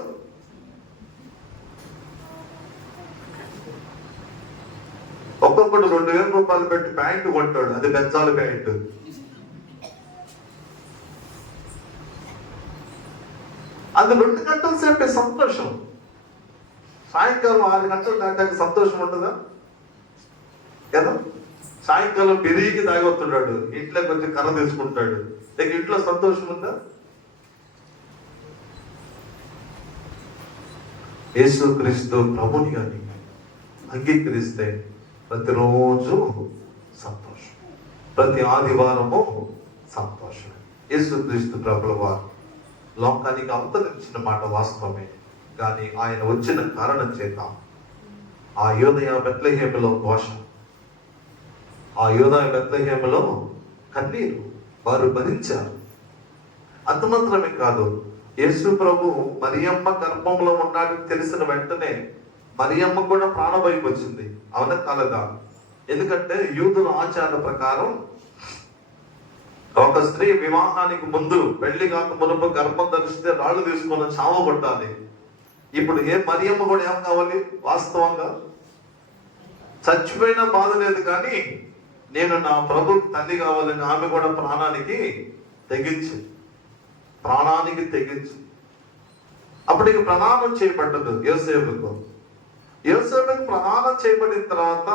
ఒక్కొక్కడు 2000 రూపాయలు పెట్టి ప్యాంటు కొంటాడు, అది బెంజాలు ప్యాంటు. అది 2 గంటల సేపే సంతోషం. సాయంకాలం 6 గంటలు దాటాక సంతోషం ఉంటుందా? కదా. సాయంకాలం పెరిగి తాగొస్తున్నాడు, ఇంట్లో కొంచెం కర్ర తీసుకుంటాడు, లేక ఇంట్లో సంతోషం ఉందా? యేసుక్రీస్తు ప్రభుని కానీ అంగీకరిస్తే ప్రతిరోజు సంతోషం, ప్రతి ఆదివారము సంతోషం. యేసుక్రీస్తు ప్రభుల వారు లోకానికి అవతరించిన మాట వాస్తవమే, కానీ ఆయన వచ్చిన కారణం చేత ఆ యోదయ బెత్లెహేములో ఘోష, ఆ యోదయ బెత్లెహేములో కన్నీరు వారు భరించారు. అంత మాత్రమే కాదు, యేసు ప్రభు మరియమ్మ గర్భంలో ఉన్నాడని తెలిసిన వెంటనే మరియమ్మ కూడా ప్రాణభయం వచ్చింది. అవునా కాలదా? ఎందుకంటే యూదుల ఆచార ప్రకారం ఒక స్త్రీ వివాహానికి ముందు, పెళ్లి కాక మునుపు గర్భం ధరిస్తే రాళ్ళు తీసుకొని చావ కొట్టాలి. ఇప్పుడు మరియమ్మ కూడా ఏం కావాలి? వాస్తవంగా చచ్చిపోయినా బాధ లేదు, కానీ నేను నా ప్రభు తల్లి కావాలని ఆమె కూడా ప్రాణానికి తెగించి అప్పటికి ప్రమాణం చేయబడ్డదు యోసేపుకు. ప్రమాణం చేయబడిన తర్వాత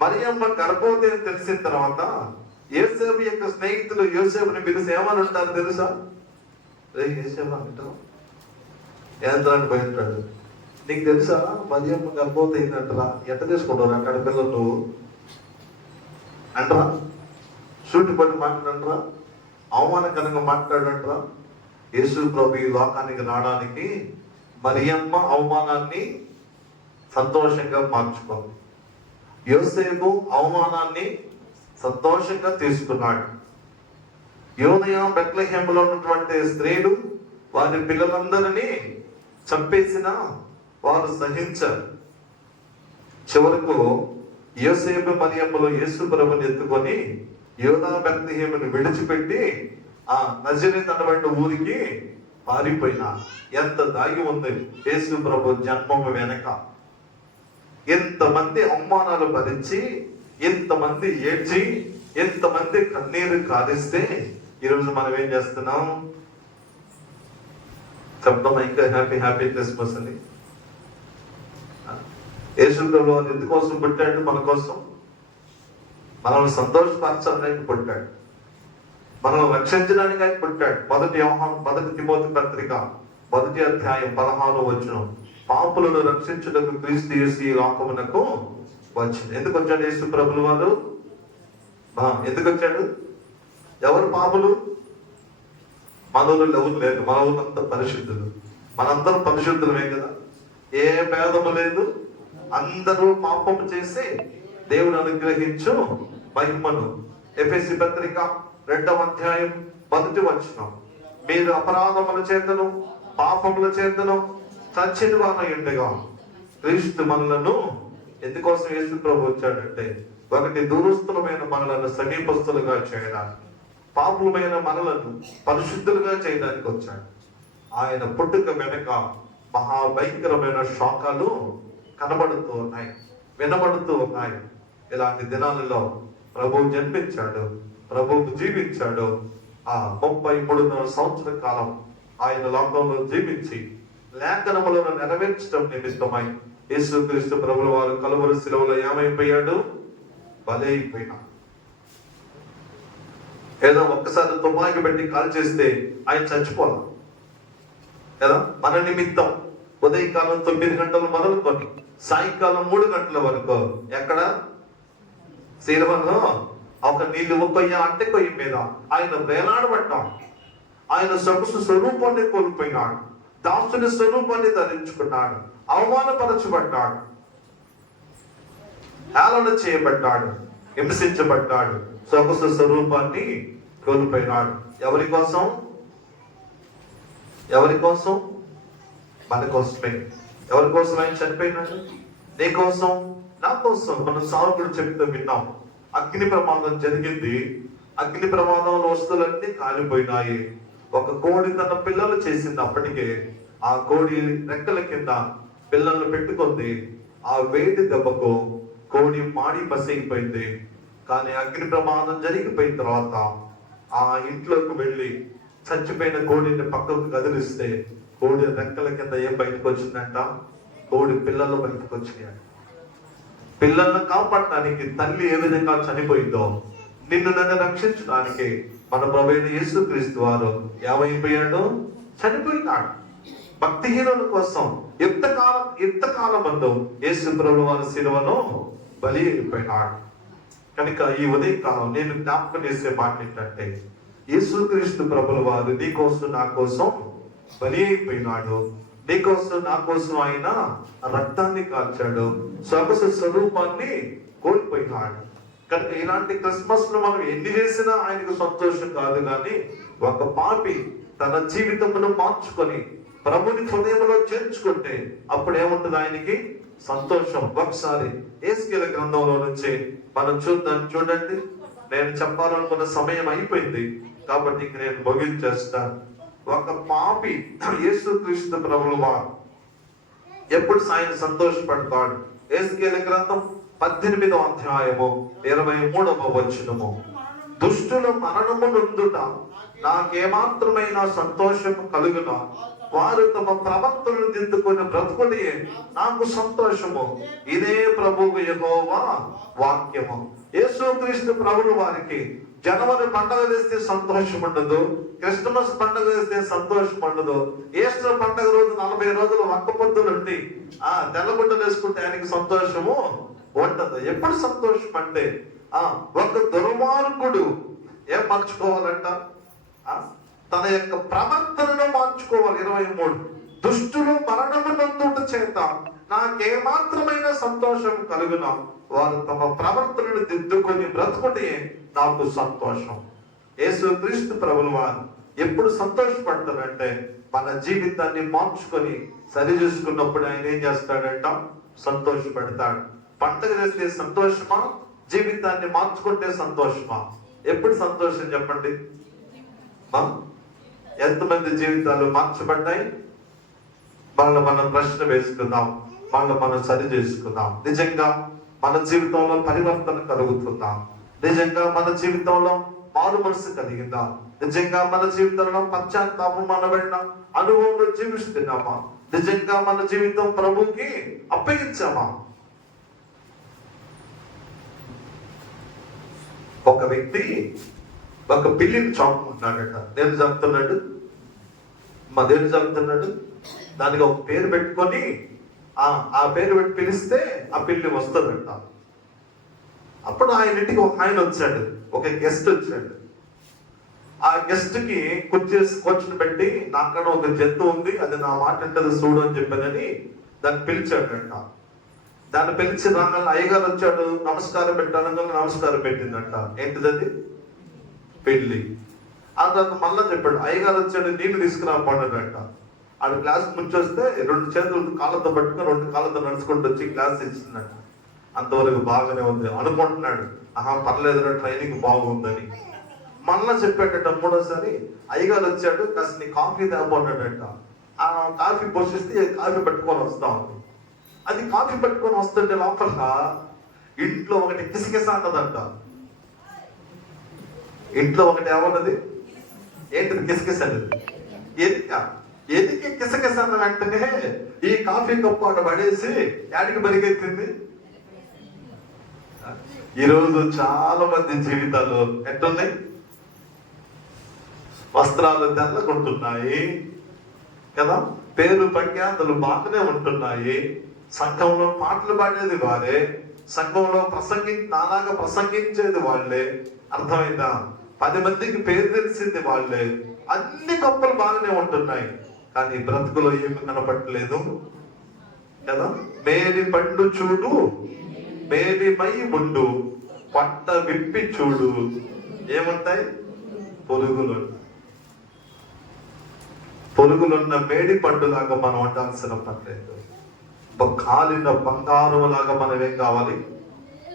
మరియమ్మ గర్భవతి అని తెలిసిన తర్వాత యోసేపు యొక్క స్నేహితులు యోసేపుని పిలిచి ఏమని ఉంటారు తెలుసా? యోసేపు అంటావు ఏంద్రాన్ని పోయి ఉంటాడు, నీకు తెలుసా మరియమ్మ గర్భవతి అయిందంటరా, ఎట్ట తీసుకుంటావు అక్కడ పిల్లలు నువ్వు అంటరా? సూటి పట్టి మాట్లాడంటరా, అవమానకరంగా మాట్లాడంటరా? యేసు ప్రభు ఈ లోకానికి రావడానికి మరియమ్మ అవమానాన్ని సంతోషంగా మార్చుకుంది. యోసేపు అవమానాన్ని సంతోషంగా తీసుకున్నాడు. యోదయ బెత్లెహేములో ఉన్నటువంటి స్త్రీలు వారి పిల్లలందరినీ చంపేసిన వారు సహించారు. చివరకు యోసేపు మరియమ్మలో యేసు ప్రభుని ఎత్తుకొని యోదయ బెత్లెహేముని విడిచిపెట్టి ఆ నజరేతు అన్నటువంటి ఊరికి పారిపోయినా. ఎంత దాగి ఉంది యేసు ప్రభు జన్మము వెనక. ఎంతమంది అవమానాలు భరించి, ఎంతమంది ఏడ్చి, ఎంతమంది కన్నీరు కారిస్తే ఈరోజు మనం ఏం చేస్తున్నాం? చెప్తాం ఇంకా హ్యాపీ హ్యాపీ క్రిస్మస్ అని. యేసు ప్రభు ఎందుకోసం పుట్టాడు? మన కోసం, మనల్ని సంతోషపరచాలని పుట్టాడు, మనల్ని రక్షించడానికి ఆయన పుట్టాడు. 1 తిమోతి పత్రిక 1వ అధ్యాయం 16వ వచనం, పాపులను రక్షించుటకు క్రీస్తు యేసు ఈ లోకమునకు వచ్చాడు. ఎందుకు వచ్చాడు యేసు ప్రభులు వారు? ఎందుకు వచ్చాడు? ఎవరు పాపులు? మన ఊళ్ళో ఎవరు లేదు, మన ఊళ్ళో అంతా పరిశుద్ధులు, మనందరం పరిశుద్ధులమే కదా, ఏ భేదము లేదు, అందరూ పాపము చేసి దేవుని అనుగ్రహించు మహిమను. ఎఫెసీ పత్రిక 2వ అధ్యాయం 1వ వచనం, మీరు అపరాధముల చేతను పాపముల చేతను చచ్చిన వారయుండగా క్రీస్తు మనలను, ఎందుకోసం యేసు ప్రభు వచ్చాడంటే ఒకటి దూరస్థులమైన మనలను సమీపస్తులుగా చేయడానికి, పాపులమైన మనలను పరిశుద్ధులుగా చేయడానికి వచ్చాడు. ఆయన పుట్టుక వెనక మహాభయంకరమైన శోకాలు కనబడుతూ ఉన్నాయి, వినబడుతూ ఉన్నాయి. ఇలాంటి దినాలలో ప్రభువు జన్మించాడు, ప్రభువు జీవించాడు. ఆ 33.5 సంవత్సర కాలం ఆయన లోకంలో జీవించి లేఖనములను నెరవేర్చడం నిమిత్తమై యేసుక్రీస్తు ప్రభుల వారు కలువరి శిలువలో ఏమైపోయాడు? బలైపోయినాడు. ఏదో ఒక్కసారి తుపాకి పెట్టి కాల్ చేస్తే ఆయన చచ్చిపోవాలి కదా. మన నిమిత్తం ఉదయకాలం 9 గంటలు మొదలుకొని సాయంకాలం 3 గంటల వరకు ఎక్కడ? శిలువలో ఒక నీళ్లు కొయ్య అంటే కొయ్య మీద ఆయన వేలాడబడ్డాడు. ఆయన సొగసు స్వరూపాన్ని కోల్పోయినాడు, దాసుని స్వరూపాన్ని ధరించుకున్నాడు, అవమానపరచబడ్డాడు, హేళన చేయబడ్డాడు, హింసించబడ్డాడు, సొగసు స్వరూపాన్ని కోల్పోయినాడు. ఎవరి కోసం? ఎవరి కోసం? మన కోసమే. ఎవరి కోసం ఆయన చనిపోయినాడు? నీ కోసం, నా కోసం. మనం సావుకుడు చెప్తూ విన్నాం, అగ్ని ప్రమాదం జరిగింది, అగ్ని ప్రమాదంలో వస్తువులన్నీ కాలిపోయినాయి. ఒక కోడి తన పిల్లలు చేసింది, అప్పటికే ఆ కోడి రెక్కల కింద పిల్లలను పెట్టుకుంది. ఆ వేడి దెబ్బకు కోడి మాడి పసిగిపోయింది. కానీ అగ్ని ప్రమాదం జరిగిపోయిన తర్వాత ఆ ఇంట్లోకి వెళ్ళి చచ్చిపోయిన కోడిని పక్కకు కదిలిస్తే కోడి రెక్కల కింద ఏం బయటకు వచ్చిందంట? కోడి పిల్లలు బయటకు వచ్చినాయి. పిల్లలను కాపాడటానికి తల్లి ఏ విధంగా చనిపోయిందో, నిన్ను నన్ను రక్షించడానికి మన ప్రభువైన యేసుక్రీస్తు వారు ఏమైపోయాడు? చనిపోయినాడు. భక్తిహీనుల కోసం యుక్తకాలం మందు యేసు ప్రభువు వారి శిలువలో బలి అయిపోయినాడు. కనుక ఈ ఉదయకాలం నేను జ్ఞాపకం చేసే మాట ఏంటంటే, యేసుక్రీస్తు ప్రభుల వారు నీ కోసం నా కోసం బలి అయిపోయినాడు. నీ కోసం నా కోసం ఆయన రక్తాన్ని కాల్చాడు, సొగసు స్వరూపాన్ని కోల్పోయినాడు. కనుక ఇలాంటి క్రిస్మస్ ను మనం ఎన్ని చేసినా ఆయనకు సంతోషం కాదు. కానీ ఒక పాపి తన జీవితమును మార్చుకొని ప్రభుని హృదయంలో చేర్చుకుంటే అప్పుడు ఏముంటుంది? ఆయనకి సంతోషం. ఒకసారి యేసుకేల గ్రంథంలో నుంచి మనం చూద్దాం. చూడండి, నేను చెప్పాలనుకున్న సమయం అయిపోయింది కాబట్టి ఇంక నేను ముగించేస్తాను. ఒక పాపి యేసుక్రీస్తు ప్రభువు వారు ఎప్పుడు ఆయన సంతోషపడతాడు? యేసుకేల గ్రంథం 18వ అధ్యాయము 23వ వచనము, దుష్టుల మరణము నొందుట నాకేమాత్రమైన సంతోషము కలుగునా, వారు తమ ప్రవక్తలను దిద్దుకొని బ్రతుకుని నాకు సంతోషము. ఇదే ప్రభువు యెహోవా వాక్యము. యేసుక్రీస్తు ప్రభువు వారికి జనవరి పండుగ వేస్తే సంతోషం ఉండదు, క్రిస్మస్ పండుగ వేస్తే సంతోషం ఉండదు, ఈస్టర్ పండుగ రోజు 40 రోజులు ఒక్క పొద్దులు ఉండి తెల్లబుట్టలు వేసుకుంటే ఆయనకి సంతోషము ఉండదు. ఎప్పుడు సంతోషం అంటే ఒక దుర్మార్గుడు ఏం మార్చుకోవాలంట? తన యొక్క ప్రవర్తనను మార్చుకోవాలి. 23, దుష్టులు మరణము నందుట చేత నాకేమాత్రమైన సంతోషం కలుగునా, వారు తమ ప్రవర్తనను దిద్దుకొని బ్రతుకుటే నాకు సంతోషం. యేసుక్రీస్తు ప్రభువు వారు ఎప్పుడు సంతోషపడతాడంటే మన జీవితాన్ని మార్చుకొని సరి చూసుకున్నప్పుడు ఆయన ఏం చేస్తాడంట? సంతోషపడతాడు. పండగ చేస్తే సంతోషమా? జీవితాన్ని మార్చుకుంటే సంతోషమా? ఎప్పుడు సంతోషం చెప్పండి? ఎంతమంది జీవితాలు మార్చబడ్డాయి? మనం ప్రశ్న వేసుకుందాం, మనం సరి చేసుకుందాం. నిజంగా మన జీవితంలో పరివర్తన కలుగుతుందా? నిజంగా మన జీవితంలో మారు మనసు కలిగిందా? నిజంగా మన జీవితంలో పశ్చాత్తాపం అనబడిన అనుభవంలో జీవిస్తున్నామా? నిజంగా మన జీవితం ప్రభువుకి అప్పగించామా? ఒక వ్యక్తి ఒక పిల్లిని చంపుకుంటున్నాడట. నేను చంపుతున్నాడు, మా దేవుడు చంపుతున్నాడు. దానికి ఒక పేరు పెట్టుకొని ఆ పేరు పెట్టి పిలిస్తే ఆ పిల్లి వస్తుందంట. అప్పుడు ఆయన ఇంటికి ఒక ఆయన వచ్చాడు, ఒక గెస్ట్ వచ్చాడు. ఆ గెస్ట్ కి కూర్చుని పెట్టి నాక్కడ ఒక జంతువు ఉంది, అది నా మాట అంటది చూడు అని చెప్పానని దాన్ని పిలిచాడంట. దాన్ని పిలిచి రాగానే అయ్యగారు వచ్చాడు, నమస్కారం పెట్టాను, నమస్కారం పెట్టిందంట. ఏంటిది అది? పెళ్లి. ఆ తర్వాత మళ్ళా చెప్పాడు, అయ్యగారు వచ్చాడు, నీళ్లు తీసుకురా పడ్డాడంట. ఆడు క్లాస్ ముంచొస్తే 2 చేతులు కాళ్ళతో పట్టుకొని 2 కాళ్ళతో నడుచుకుంటూ వచ్చి క్లాస్ ఇచ్చిందంట. అంతవరకు బాగానే ఉంది అనుకుంటున్నాడు, ఆహా పర్లేదు, ట్రైనింగ్ బాగుందని. మళ్ళా చెప్పాడట మూడోసారి, అయ్యగారు వచ్చాడు, కాస్త నీ కాఫీ తేపన్నాడంట. ఆ కాఫీ పోషిస్తే కాఫీ పట్టుకొని వస్తా ఉంది. అది కాఫీ పట్టుకొని వస్తుంటే లోపల ఇంట్లో ఒకటి కిసకిస అన్నదంట. ఇంట్లో ఒకటి ఏమన్నది? ఏంటిది కిసకిస అనేది? ఎదికి కిసకిస అన్న వెంటనే ఈ కాఫీ కప్పు ఆడ పడేసి యాడికి పరిగెత్తింది. ఈరోజు చాలా మంది జీవితాలు ఎట్టున్నాయి? వస్త్రాలు తెల్లకుంటున్నాయి కదా, పేరు ప్రఖ్యాతులు బాగానే ఉంటున్నాయి, సంఘంలో పాటలు పాడేది వారే, సంఘంలో నాలాగా ప్రసంగించేది వాళ్ళే, అర్థమైందా? 10 మందికి పేరు తెలిసింది వాళ్ళే, అన్ని గొప్పలు బాగానే ఉంటున్నాయి, కానీ బ్రతుకులో ఏమి కనపడలేదు కదా. మేరి పండు చూడు, మేరి మై ముండు, పట్ట విప్పి చూడు, ఏముంటాయి? పొరుగులున్న మేడి పండులాగా మనం ఉండాల్సిన పర్లేదు. కాలిన బంగారం లాగా మనం ఏం కావాలి?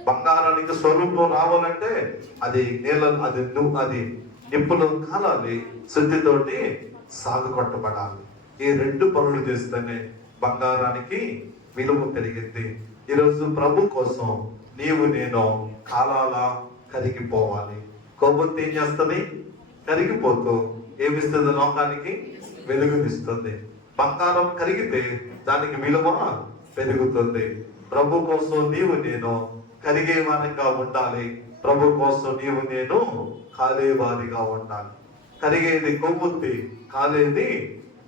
బంగారానికి స్వరూపం రావాలంటే అది అది నిప్పులో కాలాలి, శుద్ధితోటి సాగు కొట్టబడాలి. ఈ 2 పనులు చేస్తేనే బంగారానికి విలువ పెరిగింది. ఈరోజు ప్రభు కోసం నీవు నేను కాలాలా కరిగిపోవాలి. కొవ్వొత్తి ఏం చేస్తుంది? కరిగిపోతూ ఏమిస్తుంది? లోకానికి వెలుగునిస్తుంది. బంగారం కరిగితే దానికి విలువ పెరుగుతుంది. ప్రభు కోసం నీవు నేను కరిగేవారిగా ఉండాలి. ప్రభు కోసం నీవు నేను కాలేవారిగా ఉండాలి. కరిగేది కొవ్వొత్తి, కాలేది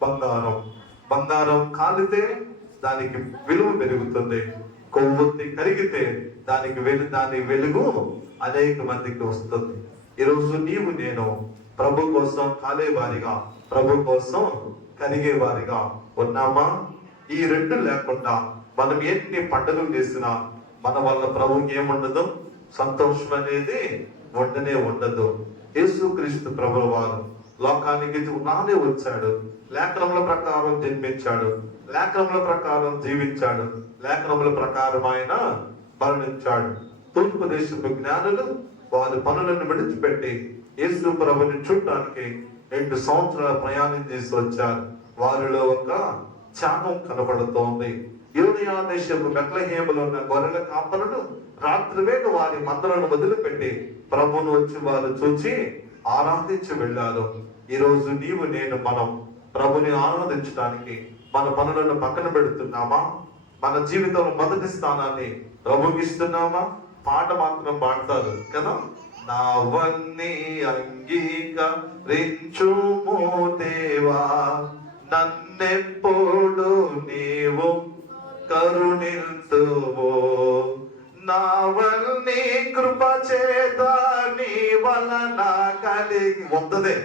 బంగారం. బంగారం కాలితే దానికి విలువ పెరుగుతుంది, కొవ్వొత్తి కరిగితే దాని వెలుగు అనేక మందికి వస్తుంది. ఈరోజు నీవు నేను ప్రభు కోసం కాలేవారిగా, ప్రభు కోసం కరిగేవారిగా ఉన్నామా? ఈ 2 లేకుండా మనం ఎన్ని పండుగలు చేసినా మన వల్ల ప్రభుకి ఏముండదు? సంతోషం అనేది ఉండనే ఉండదు. యేసుక్రీస్తు ప్రభువు వారు లోకానికి రానే వచ్చాడు, లేఖనముల ప్రకారం జన్మించాడు, లేఖనముల ప్రకారం జీవించాడు, లేఖనముల ప్రకారం ఆయన మరణించాడు. తూర్పు దేశపు జ్ఞానులు వారి పనులను విడిచిపెట్టి యేసు ప్రభుని చూడటానికి 2 సంవత్సరాల ప్రయాణం చేసి వచ్చారు. వారిలో ఒక త్యాగం కనబడుతోంది. యూదయా దేశపు బెత్లెహేములో ఉన్న గొర్రెల కాపరులు రాత్రి వేళ వారి మందలను వదిలిపెట్టి ప్రభువును వచ్చి వారు చూచి ఆరాధించి వెళ్ళారు. ఈరోజు నీవు నేను మనం ప్రభుని ఆరాధించడానికి మన పనులను పక్కన పెడుతున్నామా? మన జీవితంలో మొదటి స్థానాన్ని ప్రభుకి ఇస్తున్నామా? పాట మాత్రం పాడతారు కదా, నావన్నీ అంగీకరించుము దేవా, నన్నెప్పుడు నీవు కరుణింతువో, నావన్నీ కృప చేత నీ వలన కలిగి వద్దదే.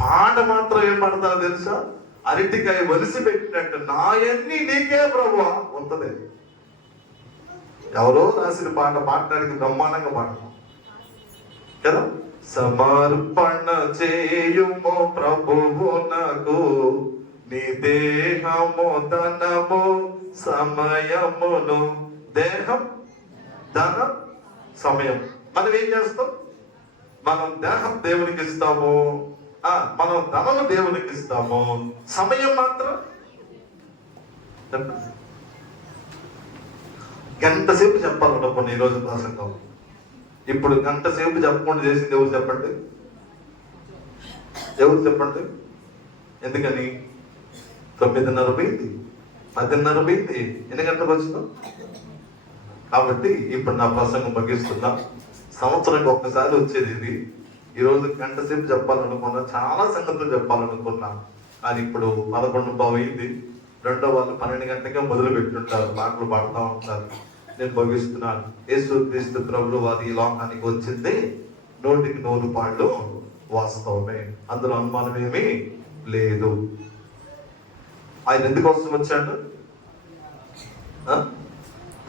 పాట మాత్రం ఏం పడతారో తెలుసా? అరటికాయ వలిసి పెట్టినట్టు నాయన్ని నీకే ప్రభువా వద్దదే. ఎవరో రాసిన పాట పాడడానికి బ్రహ్మాండంగా పాడతాం కదా. సమర్పణ చేయుము ప్రభువునకు నీ దేహము ధనము సమయమును. దేహం, ధనం, సమయం. మనం ఏం చేస్తాం? మనం దేహం దేవునికి ఇస్తాము, మనం ధనము దేవునికి ఇస్తాము, సమయం మాత్రం గంట సేపు చెప్పాలనుకోండి ఈరోజు ప్రసంగం. ఇప్పుడు గంట సేపు చెప్పకుండా చేసింది ఎవరు చెప్పండి? ఎవరు చెప్పండి? ఎందుకని? 9:30 పోయింది, 10:30 పోయింది, ఎన్ని గంటలకు వచ్చినాం? కాబట్టి ఇప్పుడు నా ప్రసంగం ముగిస్తున్నా. సంవత్సరానికి ఒక్కసారి వచ్చేది ఇది. ఈరోజు గంట సేపు చెప్పాలనుకున్నా, చాలా సంగతులు చెప్పాలనుకున్నా, అది ఇప్పుడు 11:15 అయింది. రెండో వాళ్ళు 12 గంటకే మొదలు పెట్టుంటారు, పాటలు పాడుతూ ఉంటారు. నేను భవిస్తున్నాను, యేసుక్రీస్తు ప్రభువు వారు ఈ లోకానికి వచ్చింది 100% వాస్తవమే, అందులో అనుమానం ఏమీ లేదు. ఆయన ఎందుకోసం వచ్చాడు?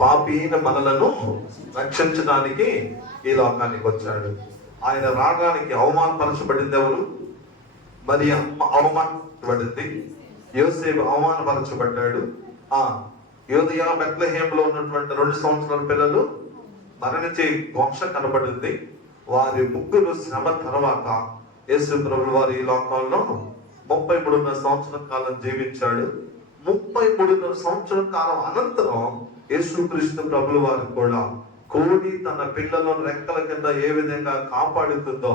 పాపి అయిన మనలను రక్షించడానికి ఈ లోకానికి వచ్చాడు. ఆయన రాగానికి అవమానపరచబడింది ఎవరు? మరి అవమానపడింది. యోసేపు అవమానపరచబడ్డాడు. యోదయ బెత్లెహేంలో ఉన్నటువంటి 2 సంవత్సరాల పిల్లలు మరణించే వంశ కనబడింది. వారి ముగ్గురు శ్రమ తర్వాత యేసు ప్రభువు వారు ఈ లోకంలో 33.5 సంవత్సరం కాలం జీవించాడు. 33.5 సంవత్సరం కాలం అనంతరం యేసుక్రీస్తు ప్రభువు వారు కూడా కోడి తన పిల్లలను రెక్కల కింద ఏ విధంగా కాపాడుతుందో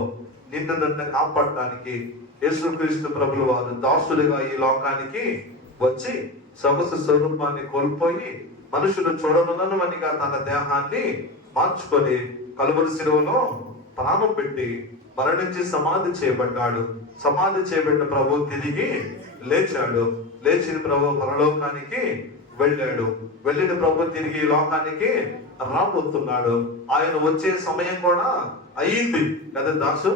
నిన్ను నన్ను కాపాడటానికి యేసుక్రీస్తు ప్రభువు వారు దాసుడిగా ఈ లోకానికి వచ్చి సొగసు స్వరూపాన్ని కోల్పోయి మనుషులు చూడనున్నవనిగా తన దేహాన్ని మార్చుకొని కలువరి శిలువలో ప్రాణం పెట్టి మరణించి సమాధి చేయబడ్డాడు. సమాధి చేయబడిన ప్రభు తిరిగి లేచాడు. లేచిన ప్రభు పరలోకానికి వెళ్ళాడు. వెళ్ళిన ప్రభు తిరిగి ఈ లోకానికి రాబోతున్నాడు. ఆయన వచ్చే సమయం కూడా అయింది కదా దాసు?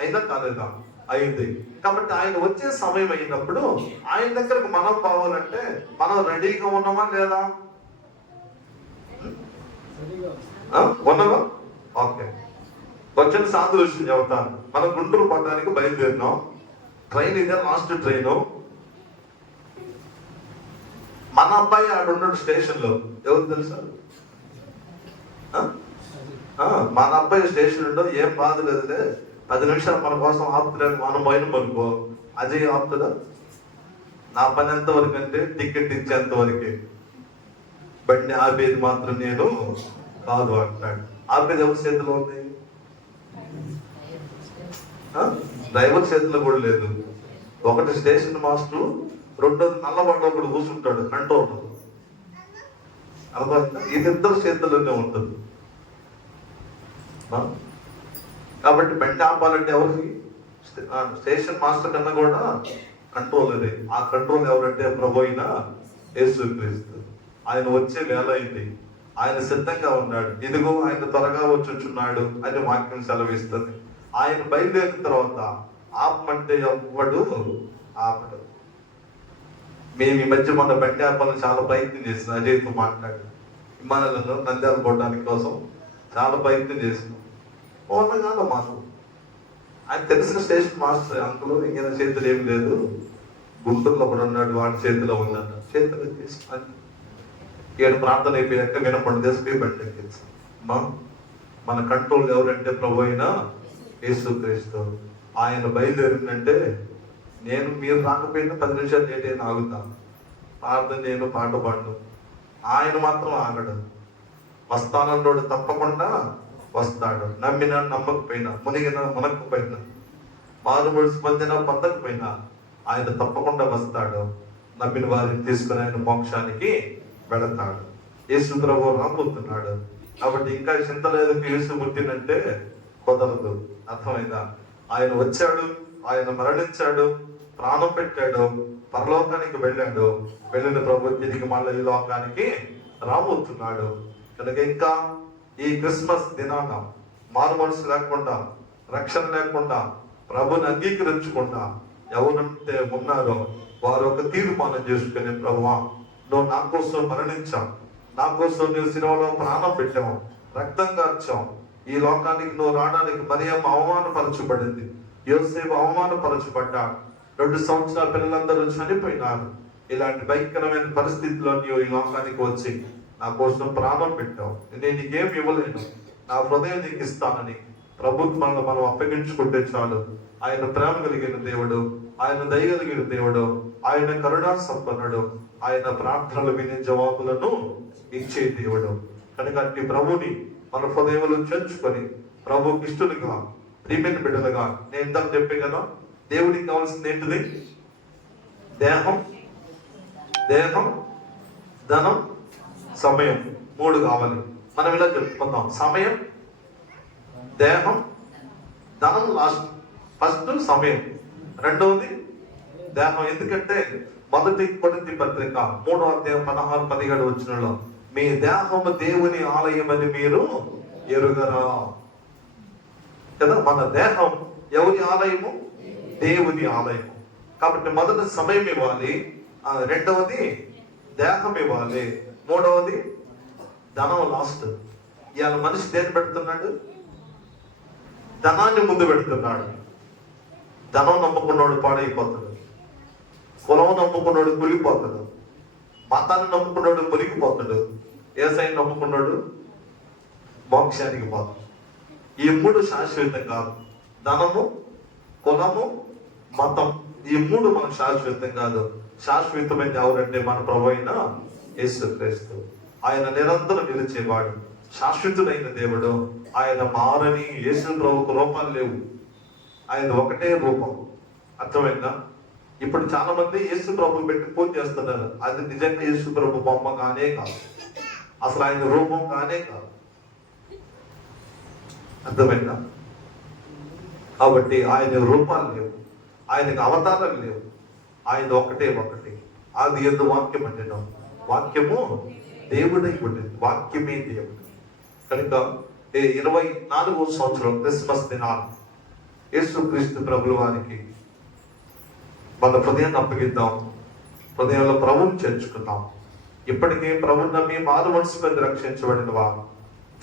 అయినా కాలేదా? అయింది. కాబట్టి ఆయన వచ్చే సమయం అయినప్పుడు ఆయన దగ్గరకు మనం పోవాలంటే మనం రెడీగా ఉన్నామా లేదా? ఉన్నామా? ఓకే. వచ్చిన సాదృశ్యం చెబుతాను. మనం గుంటూరు పట్టడానికి బయలుదేరినాం. ట్రైన్ ఇదే లాస్ట్ ట్రైన్. మన అబ్బాయి ఆడున్నాడు స్టేషన్ లో. ఎవరు తెలుసా? మన అబ్బాయి స్టేషన్ ఉండో ఏం బాధ లేదులే, 10 నిమిషాలు మన కోసం ఆపుతున్నాడు. మనం పోయిన అనుకో, అజయ్ ఆపుతుందా? నా పని ఎంతవరకు అంటే టికెట్ ఇచ్చేంత వరకే, బండి ఆపేది మాత్రం నేను కాదు అంటాడు. ఆపేది ఎవరి చేతిలో ఉంది? డ్రైవర్ చేతిలో కూడా లేదు. ఒకటి స్టేషన్ మాస్టర్, రెండోది నల్లబడ్డ ఒకడు కూర్చుంటాడు కంట్రోల్. ఇది ఇద్దరు చేతుల్లోనే ఉంటుంది. కాబట్టి బండి ఆపాలంటే ఎవరికి? స్టేషన్ మాస్టర్ కన్నా కూడా కంట్రోల్ అదే. ఆ కంట్రోల్ ఎవరంటే ప్రభు అయిన యేసుక్రీస్తు. ఆయన వచ్చే వేళ అయింది. ఆయన సిద్ధంగా ఉన్నాడు. ఇదిగో ఆయన త్వరగా వచ్చుచున్నాడు అని వాక్యం సెలవిస్తుంది. ఆయన బయలుదేరిన తర్వాత ఆపమంటే ఎవ్వడు ఆపడు. మేము ఈ మధ్య మన బండి ఆపాలని చాలా ప్రయత్నం చేసినాం. అజయ్తో మాట్లాడి విమానాలను నంద్యాల పోవడానికి కోసం చాలా ప్రయత్నం చేసినాం. ఓన్న కాదు మాకు ఆయన తెలిసిన స్టేషన్ మాస్టర్ అంకులు, ఇంకేనా చేతులు ఏమి లేదు, గుంటూరులో కూడా ఉన్నాడు, వాడి చేతిలో ఉందన్న. చేతులు తీసుకుని 7 ప్రాంతాలు అయిపోయాక వినపడి తీసుకుని బండి ఎక్కించాం. మన కంట్రోల్ ఎవరంటే ప్రభు అయిన యేసుక్రీస్తు. ఆయన బయలుదేరిందంటే నేను మీరు రాకపోయినా 10 నిమిషాలు లేట్ అయినా ఆగుతాను. ప్రార్థన నేను పాట పాడు. ఆయన మాత్రం ఆగడు. వస్తానన్నాడు, తప్పకుండా వస్తాడు. నమ్మినా నమ్మకపోయినా, మునిగినా మునకపోయినా, మారుమూసి పొందినా పొందకపోయినా ఆయన తప్పకుండా వస్తాడు. నమ్మిన వారిని తీసుకుని ఆయన మోక్షానికి వెళతాడు. యేసు ప్రభు రాబోతున్నాడు. కాబట్టి ఇంకా చింత లేదు. యేసు పుట్టినంటే కుదరదు. అర్థమైందా? ఆయన వచ్చాడు, ఆయన మరణించాడు, ప్రాణం పెట్టాడు, పరలోకానికి వెళ్ళాడు. వెళ్ళిన ప్రభు తిరిగి మళ్ళీ ఈ లోకానికి రాబోతున్నాడు. కనుక ఇంకా ఈ క్రిస్మస్ దినాన మారు మనసు లేకుండా, రక్షణ లేకుండా, ప్రభుని అంగీకరించకుండా ఎవరంటే ఉన్నారో వారు ఒక తీర్మానం చేసుకుని, ప్రభువా నువ్వు నా కోసం మరణించావు, నా కోసం నువ్వు శిలువలో ప్రాణం పెట్టావు, రక్తం కార్చావు, ఈ లోకానికి నువ్వు రావడానికి మరియమ్మ అవమానపరచబడింది, యోసేపు అవమానపరచబడ్డాడు, 2 సంవత్సరాల పిల్లలందరూ చనిపోయినారు. ఇలాంటి భయంకరమైన పరిస్థితిలో నీవు ఈ లోకానికి వచ్చి నా కోసం ప్రాణం పెట్టావు. నేను నీకేం ఇవ్వలేను, నా హృదయం నీకు ఇస్తానని ప్రభుత్వంలో మనం అప్పగించుకుంటే చాలు. ఆయన ప్రేమ కలిగిన దేవుడు, ఆయన దయ కలిగిన దేవుడు, ఆయన కరుణా సంపన్నుడు, ఆయన ప్రార్థనలు వినే జవాబులను ఇచ్చే దేవుడు. కనుక అట్టి ప్రభుని మన హృదయంలో చేర్చుకొని ప్రభుకి ఇష్టలుగా, ప్రియమైన బిడ్డలుగా, నేను ఇందాక చెప్పే కదా, దేవుడికి కావాల్సింది ఏంటిది? దేహం, ధనం, సమయం, 3 కావాలి. మనం ఇలా చెప్పుకుందాం. సమయం, దేహం, ధనం లాస్ట్. ఫస్ట్ సమయం, రెండవది దేహం. ఎందుకంటే 1 కొరింథీ పత్రిక 3వ అధ్యాయం 16-17 వచనంలో మీ దేహము దేవుని ఆలయమని మీరు ఎరుగరా. కదా. మన దేహం ఎవరి ఆలయము? దేవుని ఆలయము. కాబట్టి మొదట సమయం ఇవ్వాలి, రెండవది దేహం ఇవ్వాలి, మూడవది ధనం లాస్ట్. ఇవాళ మనిషి దేన్ని పెడుతున్నాడు? ధనాన్ని ముందు పెడుతున్నాడు. ధనం నమ్ముకున్నాడు పాడైపోతాడు, కులం నమ్ముకున్నాడు కులిపోతాడు, మతాన్ని నమ్ముకున్నాడు మురిగిపోతాడు, ఏసైని నమ్ముకున్నాడు మోక్షానికి పోతాడు. ఈ మూడు శాశ్వతం కాదు. ధనము, కులము, మతం, ఈ మూడు మనకు శాశ్వతం కాదు. శాశ్వతమైన ఎవరంటే మన ప్రభు అయిన యేసుక్రీస్తు. ఆయన నిరంతరం నిలిచేవాడు, శాశ్వతుడైన దేవుడు. ఆయన మారని యేసు ప్రభుకు రూపాలు లేవు, ఆయన ఒకటే రూపం. అర్థమైందా? ఇప్పుడు చాలా మంది యేసు ప్రభు పెట్టి పూజ చేస్తున్నారు. అది నిజంగా యేసు ప్రభు బొమ్మ కానే కాదు, అసలు ఆయన రూపం కానే కాదు. అర్థమైందా? కాబట్టి ఆయన రూపాలు లేవు, ఆయనకు అవతారాలు లేవు. ఆయన ఒకటే ఒకటి. అది ఎందు వాక్యం అంటే వాక్యము దేవుడై ఉండేది, వాక్యమే దేవుడు. కనుక 24వ సంవత్సరం క్రిస్మస్ దినాలు యేసుక్రీస్తు ప్రభుల వారికి మన హృదయాన్ని అప్పగిద్దాం, హృదయంలో ప్రభువుని చేర్చుకుందాం. ఇప్పటికే ప్రభుని నమ్మి మారు మనసు మీద రక్షించబడిన వారు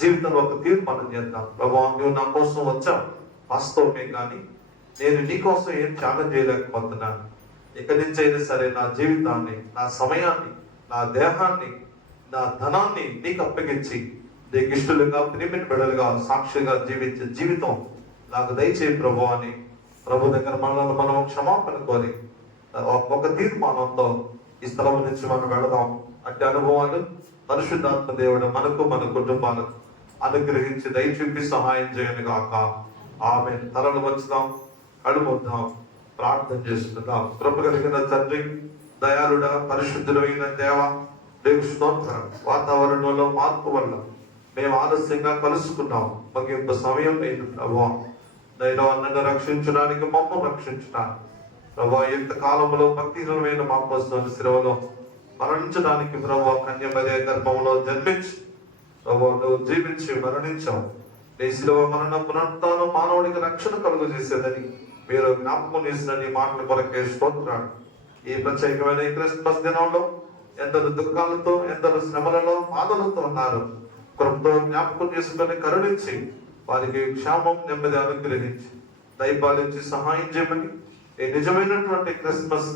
జీవితంలో ఒక తీర్మానం చేద్దాం. ప్రభు, నువ్వు నా కోసం వచ్చావు వాస్తవమే, కానీ నేను నీ కోసం ఏం త్యాగం చేయలేకపోతున్నాను. ఇక్కడి నుంచి అయినా సరే నా జీవితాన్ని, నా సమయాన్ని, నా దేహాన్ని, నా ధనాన్ని నీకు అప్పగించి నీకు ఇష్టలుగా, ప్రేమిని బిడ్డలుగా, సాక్షిగా జీవించే జీవితం నాకు దయచేయి ప్రభు అని ప్రభు దగ్గర మనల్ని మనం క్షమాపణ కోరి ఒక తీర్మానంతో ఈ స్థలం నుంచి మనం వెళదాం. అట్టి అనుభవాలు పరిశుద్ధాత్మ దేవుడు మనకు, మన కుటుంబాలకు అనుగ్రహించి దయచూపి సహాయం చేయను గాక. ఆమె తలలు వచ్చుదాం, కడుమొద్దాం, ప్రార్థన చేసుకుందాం. కృప కలిగిన తండ్రి, దయాళుడ, పరిశుద్ధుడైన దేవ, నీకు స్తోత్రం. వాతావరణంలో మార్పు వల్ల మేము ఆలస్యంగా కలుసుకున్నాం, ముగింపు సమయం అయింది ప్రభా. నేను నన్ను రక్షించడానికి, మమ్మల్ని రక్షించడానికి ప్రభా, ఎంత కాలంలో భక్తిహీనమైన మా కోసం శిలువలో మరణించడానికి ప్రభా, కన్యమరియ గర్భంలో జన్మించి ప్రభా నువ్వు జీవించి మరణించావు. నీ శిలువ మరణ పునరుత్థానం మానవుడికి రక్షణ కలుగు చేసేదని మీరు జ్ఞాపకం చేసిన నీ మాటల కొరకే స్తోత్రాలు. ఈ ప్రత్యేకమైన ఈ క్రిస్మస్ దినంలో ఎందరు దుఃఖాలతో, ఎందరు శ్రమలలో, బాధలతో ఉన్నారు. కృపతో జ్ఞాపకం చేసుకుని కరుణించి వారికి క్షేమం, నెమ్మది అనుగ్రహించి దయపాలించి సహాయం చేయమని ఈ నిజమైనటువంటి క్రిస్మస్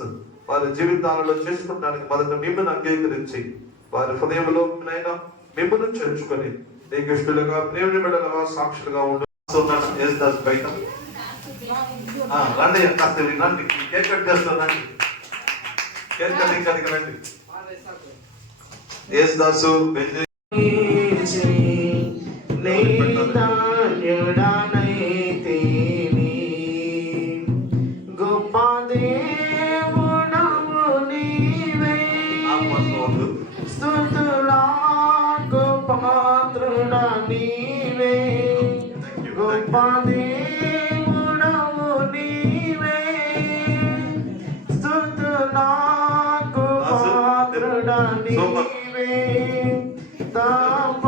వారి జీవితాలలో చేసుకోవడానికి మొదట మిమ్మల్ని అంగీకరించి వారి హృదయంలో మిమ్మల్ని చేర్చుకొని నీకు ఇష్టలుగా, ప్రేమిని బిడ్డలుగా, సాక్షులుగా ఉండు. బయట రండి, కాస్త రండి, కేక్ కట్ చేస్తానండి, కేక్ కటింగ్ కనుక రండి. యేసుదాసు గొప్ప దేవుడవు నీవే, స్తుతులకు పాత్రుడ నీవే. గొప్ప దేవుడవు నీవే, స్తుతులకు పాత్రుడ నీవే. తపకారాధితు